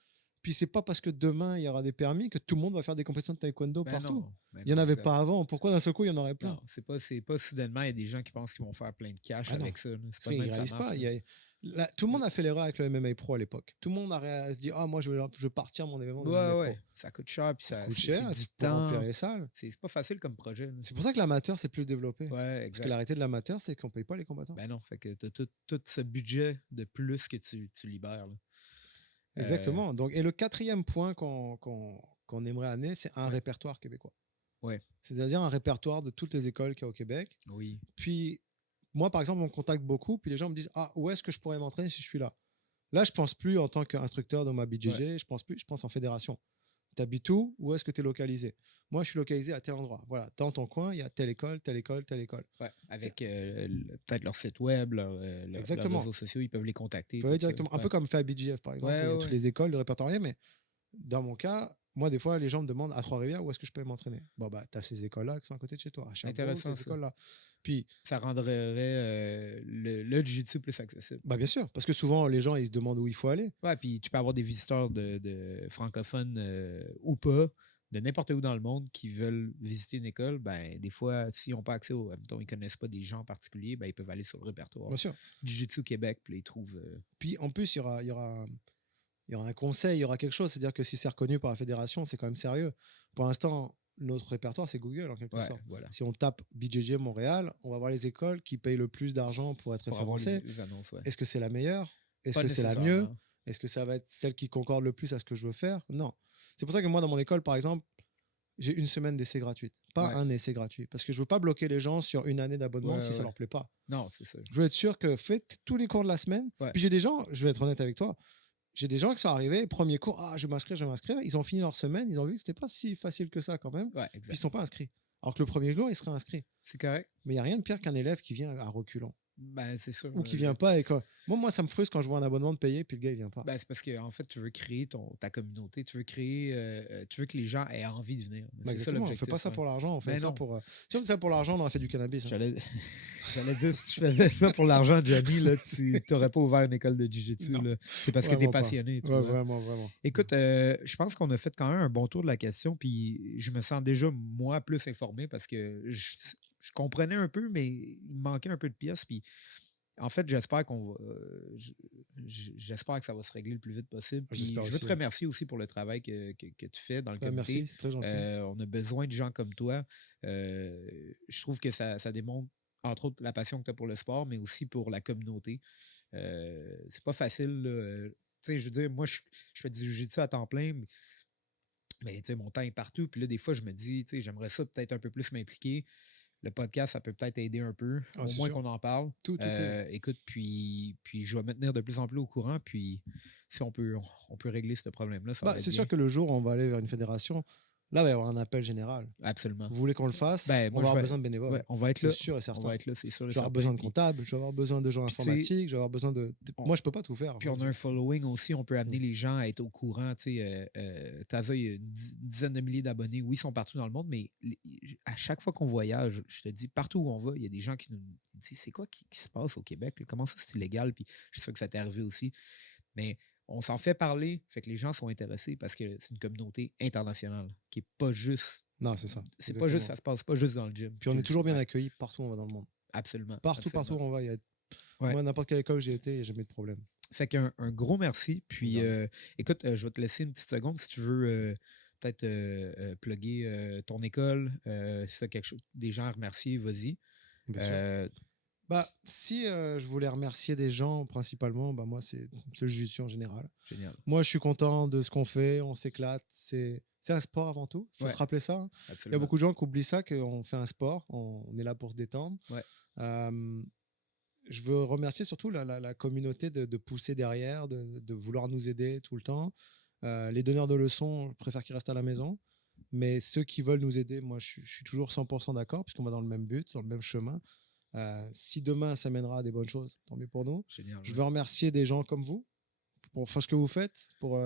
Puis c'est pas parce que demain il y aura des permis que tout le monde va faire des compétitions de taekwondo partout. Il n'y en avait pas avant. Pourquoi d'un seul coup il y en aurait plein? Non, c'est pas soudainement il y a des gens qui pensent qu'ils vont faire plein de cash avec ça. Parce qu'ils réalisent pas. Tout le monde a fait l'erreur avec le MMA Pro à l'époque. Tout le monde a se dit moi je veux partir mon événement de MMA Pro. Ça coûte cher puis ça coûte cher, du temps. Remplir les salles. C'est pas facile comme projet. C'est pour ça que l'amateur c'est plus développé. Parce que l'arrêté de l'amateur c'est qu'on paye pas les combattants. Ben non, fait que tu as tout ce budget de plus que tu libères. Là. Exactement. Donc, et le quatrième point qu'on aimerait amener, c'est un répertoire québécois. C'est-à-dire un répertoire de toutes les écoles qu'il y a au Québec. Oui. Puis, moi, par exemple, on me contacte beaucoup, puis les gens me disent où est-ce que je pourrais m'entraîner si je suis là? Là, je pense plus en tant qu'instructeur dans ma BJJ, je pense en fédération. T'habites où est-ce que tu es localisé? Moi, je suis localisé à tel endroit. Voilà, dans ton coin, il y a telle école, telle école, telle école. Avec peut-être leur site web, leurs réseaux sociaux, ils peuvent les contacter. Directement. Un peu comme fait à BJF, par exemple. Il y a toutes les écoles, le répertorié, mais dans mon cas, moi, des fois, les gens me demandent à Trois-Rivières où est-ce que je peux m'entraîner. Bon, bah, tu as ces écoles-là qui sont à côté de chez toi. Intéressant. Ces écoles-là. Puis, ça rendrait le jiu-jitsu plus accessible. Bah, bien sûr, parce que souvent, les gens, ils se demandent où il faut aller. Puis tu peux avoir des visiteurs de francophones ou pas. de n'importe où dans le monde qui veulent visiter une école, ben, des fois, s'ils n'ont pas accès ils ne connaissent pas des gens en particulier, ben, ils peuvent aller sur le répertoire. Bien sûr. Jiu-Jitsu Québec, puis ils trouvent. Puis en plus, il y aura un conseil, il y aura quelque chose. C'est-à-dire que si c'est reconnu par la fédération, c'est quand même sérieux. Pour l'instant, notre répertoire, c'est Google en quelque sorte. Voilà. Si on tape BJJ Montréal, on va voir les écoles qui payent le plus d'argent pour être référencées. Est-ce que c'est la meilleure? Est-ce que c'est la mieux? Est-ce que ça va être celle qui concorde le plus à ce que je veux faire? Non. C'est pour ça que moi, dans mon école, par exemple, j'ai une semaine d'essai gratuite. Pas un essai gratuit. Parce que je veux pas bloquer les gens sur une année d'abonnement si ça leur plaît pas. Non, c'est ça. Je veux être sûr que faites tous les cours de la semaine. Puis j'ai des gens, je vais être honnête avec toi, j'ai des gens qui sont arrivés, premier cours, je vais m'inscrire. Ils ont fini leur semaine, ils ont vu que c'était pas si facile que ça quand même. Puis ils sont pas inscrits. Alors que le premier jour, ils seraient inscrits. C'est correct. Mais il n'y a rien de pire qu'un élève qui vient à reculons. Ben, c'est sûr. Ou qui vient pas. Moi, ça me frustre quand je vois un abonnement de payer puis le gars, il vient pas. Ben, c'est parce que en fait, tu veux créer ta communauté. Tu veux que les gens aient envie de venir. C'est ça l'objectif. On fait pas ça pour l'argent. On fait ça pour. Si on fait ça pour l'argent, on aurait fait du cannabis. J'allais dire, si tu faisais ça pour l'argent, Johnny, là, tu n'aurais pas ouvert une école de jiu-jitsu. C'est parce que tu es passionné. Vraiment. Écoute, je pense qu'on a fait quand même un bon tour de la question. Puis je me sens déjà, moi, plus informé parce que je comprenais un peu, mais il me manquait un peu de pièces. Puis en fait, j'espère j'espère que ça va se régler le plus vite possible. Puis je veux te remercier aussi pour le travail que tu fais dans le comité. Merci, c'est très gentil. On a besoin de gens comme toi. Je trouve que ça démontre, entre autres, la passion que tu as pour le sport, mais aussi pour la communauté. C'est pas facile. Je veux dire, moi, je fais du jiu-jitsu à temps plein, mais mon temps est partout. Puis là, des fois, je me dis, j'aimerais ça peut-être un peu plus m'impliquer. Le podcast, ça peut peut-être aider un peu, au moins qu'on en parle. Écoute, puis je vais me tenir de plus en plus au courant, puis si on peut régler ce problème-là, ça va être c'est bien. sûr que le jour où on va aller vers une fédération, là, il va y avoir un appel général. Absolument. Vous voulez qu'on le fasse? On va avoir besoin de bénévoles. On va être là. C'est sûr et certain. On va être là, c'est sûr et certain. Je vais avoir besoin de comptables, je vais avoir besoin de gens informatiques, je vais avoir besoin de... Moi, je peux pas tout faire. Puis on a un following aussi, on peut amener les gens à être au courant. Taza, il y a une dizaine de milliers d'abonnés. Oui, ils sont partout dans le monde, mais à chaque fois qu'on voyage, je te dis, partout où on va, il y a des gens qui nous disent, c'est quoi qui se passe au Québec? Comment ça, c'est illégal? Puis je sais que ça t'est arrivé aussi. Mais on s'en fait parler, fait que les gens sont intéressés parce que c'est une communauté internationale qui n'est pas juste. Non, c'est ça. C'est pas juste, ça se passe pas juste dans le gym. Puis on est toujours bien accueillis partout où on va dans le monde. Absolument. Partout où on va. Moi, n'importe quelle école où j'ai été, j'ai jamais eu de problème. Fait qu'un gros merci. Puis écoute, je vais te laisser une petite seconde si tu veux peut-être plugger ton école. Si tu as quelque chose, des gens à remercier, vas-y. Bien sûr. Si je voulais remercier des gens principalement, moi c'est le jiu-jitsu en général. Génial. Moi je suis content de ce qu'on fait, on s'éclate, c'est un sport avant tout, il faut se rappeler ça. Il y a beaucoup de gens qui oublient ça, qu'on fait un sport, on est là pour se détendre. Je veux remercier surtout la communauté de pousser derrière, de vouloir nous aider tout le temps. Les donneurs de leçons, je préfère qu'ils restent à la maison. Mais ceux qui veulent nous aider, moi je suis toujours 100% d'accord, puisqu'on va dans le même but, dans le même chemin. Si demain ça mènera à des bonnes choses, tant mieux pour nous. Génial, je veux remercier des gens comme vous pour ce que vous faites, pour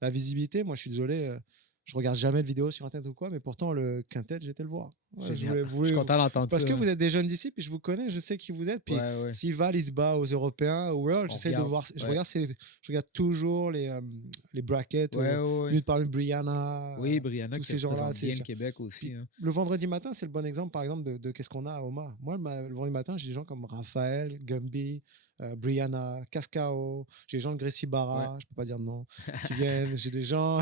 la visibilité. Moi, je suis désolé, je regarde jamais de vidéos sur Internet ou quoi, mais pourtant le quintet, j'étais le voir. Je suis content d'entendre ça. Parce que vous êtes des jeunes d'ici, puis je vous connais, je sais qui vous êtes. Puis si Val il se bat aux Européens, au World, j'essaie de voir. Je regarde toujours les brackets. Minute par minute, Brianna. Oui, Brianna, tous ces gens-là. Bien le Québec aussi. Puis, le vendredi matin, c'est le bon exemple, par exemple, de qu'est-ce qu'on a à Oma. Moi, le vendredi matin, j'ai des gens comme Raphaël, Gumby, Brianna, Cascao, j'ai des gens de Gracie Barra, je peux pas dire non, qui viennent. J'ai des gens,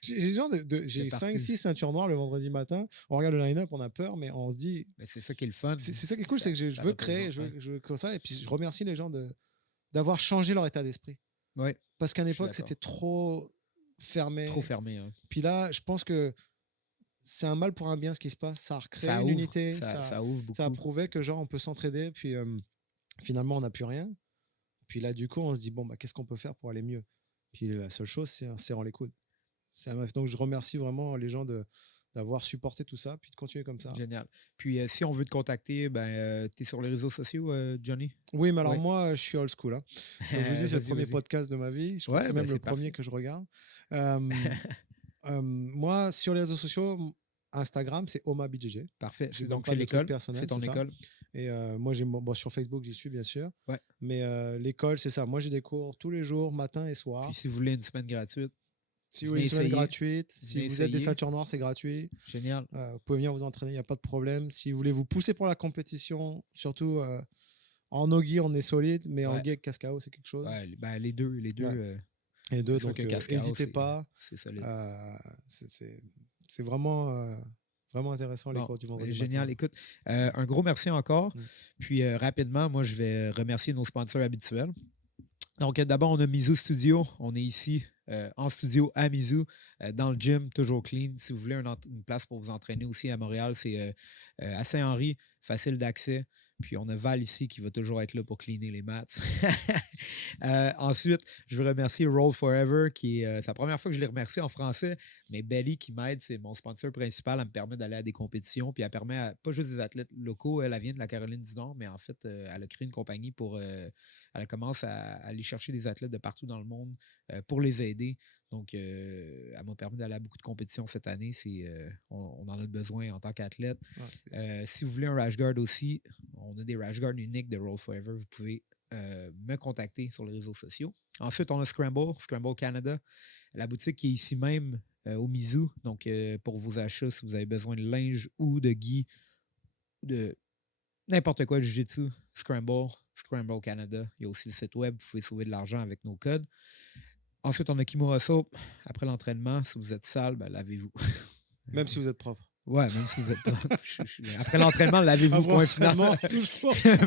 j'ai 5-6 ceintures noires le vendredi matin. On regarde le line-up, on a peur, mais on se dit. Mais c'est ça qui est le fun. C'est ça qui est cool, c'est que je veux créer, je veux comme ça, et puis je remercie les gens d'avoir changé leur état d'esprit. Ouais. Parce qu'à l'époque, c'était trop fermé. Trop fermé. Ouais. Puis là, je pense que c'est un mal pour un bien ce qui se passe. Ça a recréé une unité. Ça ouvre beaucoup. Ça a prouvé que genre on peut s'entraider. Puis finalement, on n'a plus rien. Puis là, du coup, on se dit bon, qu'est-ce qu'on peut faire pour aller mieux? Puis la seule chose, c'est en serrant les coudes. Donc, je remercie vraiment les gens d'avoir supporté tout ça, puis de continuer comme ça. Génial. Puis si on veut te contacter, tu es sur les réseaux sociaux, Johnny? Oui, mais alors moi, je suis old school. Hein. Donc, je vous dis, c'est le premier podcast de ma vie. Je crois que c'est même le premier que je regarde. Moi, sur les réseaux sociaux, Instagram, c'est OmaBJJ. Parfait. Donc, c'est l'école. C'est ton école. Et moi, sur Facebook, j'y suis, bien sûr. Ouais. Mais l'école, c'est ça. Moi, j'ai des cours tous les jours, matin et soir. Puis si vous voulez une semaine gratuite, Si vous voulez une semaine gratuite, si vous êtes des ceintures noires, c'est gratuit. Génial. Vous pouvez venir vous entraîner, il n'y a pas de problème. Si vous voulez vous pousser pour la compétition, surtout en no-gi, on est solide, mais en gi avec Cascao, c'est quelque chose. Ouais, ben, les deux. Les deux, donc n'hésitez pas. C'est solide. C'est vraiment, vraiment intéressant les cours du vendredi. Génial. Matin. Écoute, un gros merci encore. Puis rapidement, moi, je vais remercier nos sponsors habituels. Donc, d'abord, on a Mizu Studio. On est ici en studio à Mizu, dans le gym, toujours clean. Si vous voulez une place pour vous entraîner aussi à Montréal, c'est à Saint-Henri, facile d'accès. Puis on a Val ici qui va toujours être là pour cleaner les mats. Ensuite, je veux remercier Roll Forever, qui est la première fois que je l'ai remercié en français, mais Belly qui m'aide, c'est mon sponsor principal. Elle me permet d'aller à des compétitions, puis elle permet à pas juste des athlètes locaux. Elle vient de la Caroline du Nord, mais en fait, elle a créé une compagnie pour. Elle commence à aller chercher des athlètes de partout dans le monde pour les aider. Donc, elle m'a permis d'aller à beaucoup de compétitions cette année. On en a besoin en tant qu'athlète. Si vous voulez un rash guard aussi, on a des rash guards uniques de Roll Forever. Vous pouvez me contacter sur les réseaux sociaux. Ensuite, on a Scramble Canada, la boutique qui est ici même au Mizu. Donc, pour vos achats, si vous avez besoin de linge ou de gi, de n'importe quoi, Jiu-Jitsu, Scramble Canada. Il y a aussi le site web. Vous pouvez sauver de l'argent avec nos codes. Ensuite, on a Kimura Soap. Après l'entraînement, si vous êtes sale, ben, lavez-vous. Même si vous êtes propre. Ouais, même si vous êtes propre. Après l'entraînement, lavez-vous, point final.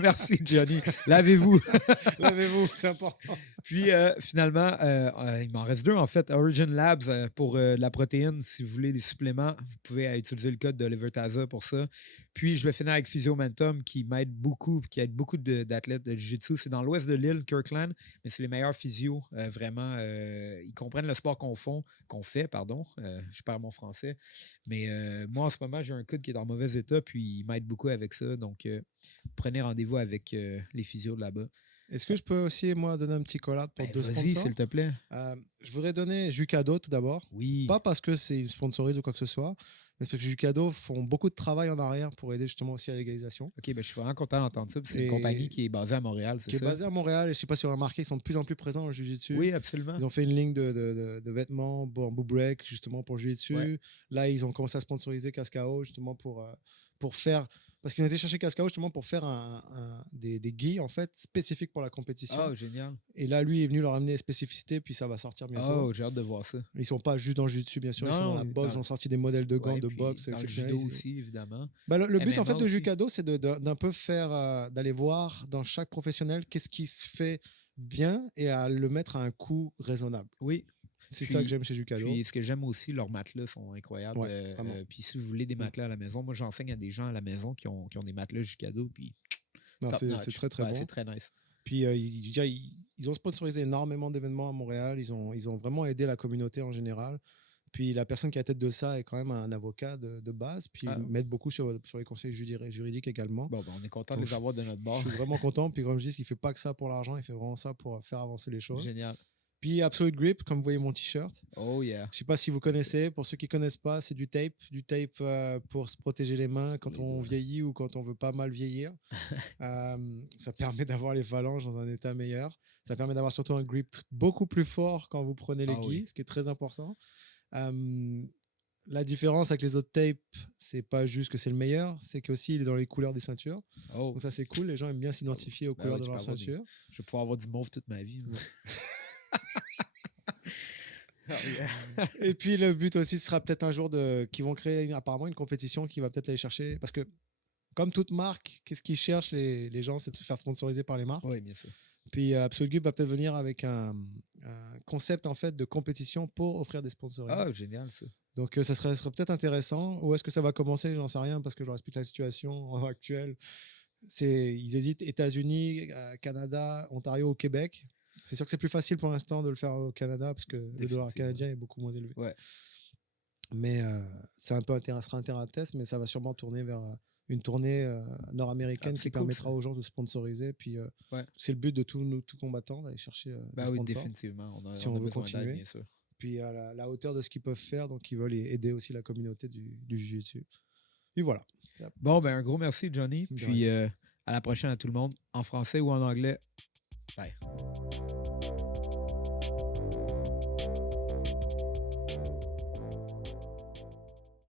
Merci, Johnny. Lavez-vous. Lavez-vous, c'est important. Puis, finalement, il m'en reste deux, en fait. Origin Labs pour la protéine. Si vous voulez des suppléments, vous pouvez utiliser le code de Levertaza pour ça. Puis, je vais finir avec Physiomentum qui m'aide beaucoup, qui aide beaucoup d'athlètes de Jiu-Jitsu. C'est dans l'ouest de l'île, Kirkland, mais c'est les meilleurs physios. Vraiment, ils comprennent le sport qu'on fait. Je perds mon français. Mais moi, en ce moment, j'ai un coude qui est en mauvais état, puis il m'aide beaucoup avec ça. Donc, prenez rendez-vous avec les physios de là-bas. Est-ce que je peux aussi, moi, donner un petit collab pour deux sponsors? Vas-y, s'il te plaît. Je voudrais donner Jucado tout d'abord. Oui. Pas parce que c'est sponsorisé ou quoi que ce soit, mais parce que Jucado font beaucoup de travail en arrière pour aider justement aussi à la légalisation. OK, ben, je suis vraiment content d'entendre ça. C'est une compagnie qui est basée à Montréal, c'est ça? Qui est basée à Montréal. Et je ne sais pas si vous avez remarqué, ils sont de plus en plus présents au Jiu-Jitsu. Oui, absolument. Ils ont fait une ligne de vêtements, bamboo break, justement pour Jiu-Jitsu. Ouais. Là, ils ont commencé à sponsoriser Cascao, justement pour faire... Parce qu'ils ont été chercher Cascao justement pour faire des gi en fait spécifiques pour la compétition. Oh, génial. Et là, lui est venu leur amener des spécificités, puis ça va sortir bientôt. Oh, j'ai hâte de voir ça. Ils sont pas juste dans le jiu-jitsu, bien sûr, ils sont dans la boxe, ils ont sorti des modèles de gants de boxe. Dans le judo aussi, évidemment. Bah, le but en fait de Jucado, c'est d'un peu faire, d'aller voir dans chaque professionnel qu'est-ce qui se fait bien et à le mettre à un coût raisonnable. Oui. C'est ça que j'aime chez Jucado. Puis ce que j'aime aussi, leurs matelas sont incroyables. Ouais, puis si vous voulez des matelas à la maison, moi j'enseigne à des gens à la maison qui ont des matelas Jucado. Puis c'est très très bon. C'est très nice. Puis ils ont sponsorisé énormément d'événements à Montréal. Ils ont vraiment aidé la communauté en général. Puis la personne qui est à la tête de ça est quand même un avocat de base. Puis ils m'aident beaucoup sur les conseils juridiques également. Bon, on est content de les avoir de notre bord. Je suis vraiment content. Puis comme je dis, il ne fait pas que ça pour l'argent. Il fait vraiment ça pour faire avancer les choses. Génial. Puis Absolute Grip, comme vous voyez mon t-shirt. Oh yeah. Je ne sais pas si vous connaissez. Pour ceux qui ne connaissent pas, c'est du tape. Du tape pour se protéger les mains quand on vieillit ou quand on veut pas mal vieillir. Ça permet d'avoir les phalanges dans un état meilleur. Ça permet d'avoir surtout un grip beaucoup plus fort quand vous prenez les gi, ce qui est très important. La différence avec les autres tapes, c'est pas juste que c'est le meilleur, c'est qu'aussi il est dans les couleurs des ceintures. Donc ça c'est cool, les gens aiment bien s'identifier aux couleurs de leur ceinture. Je vais pouvoir avoir du mauve toute ma vie. Et puis le but aussi sera peut-être un jour qu'ils vont créer apparemment une compétition qui va peut-être aller chercher, parce que comme toute marque, qu'est-ce qu'ils cherchent les gens, c'est de se faire sponsoriser par les marques. Oui, bien sûr. Puis Absolute Grip va peut-être venir avec un concept en fait de compétition pour offrir des sponsors. Ah, génial ça. Donc ça serait peut-être intéressant. Où est-ce que ça va commencer? J'en sais rien parce que je leur explique la situation actuelle. Ils hésitent États-Unis, Canada, Ontario, au Québec. C'est sûr que c'est plus facile pour l'instant de le faire au Canada parce que le dollar canadien est beaucoup moins élevé. Ouais. Mais c'est un peu sera un terrain de test, mais ça va sûrement tourner vers une tournée nord-américaine qui permettra aux gens de sponsoriser. Puis c'est le but de tout combattant d'aller chercher des sponsors. Oui, définitivement. Si on veut continuer. Bien sûr. Puis à la hauteur de ce qu'ils peuvent faire, donc ils veulent aider aussi la communauté du Jiu-Jitsu. Et voilà. Bon, un gros merci, Johnny. Puis à la prochaine à tout le monde, en français ou en anglais. Bye.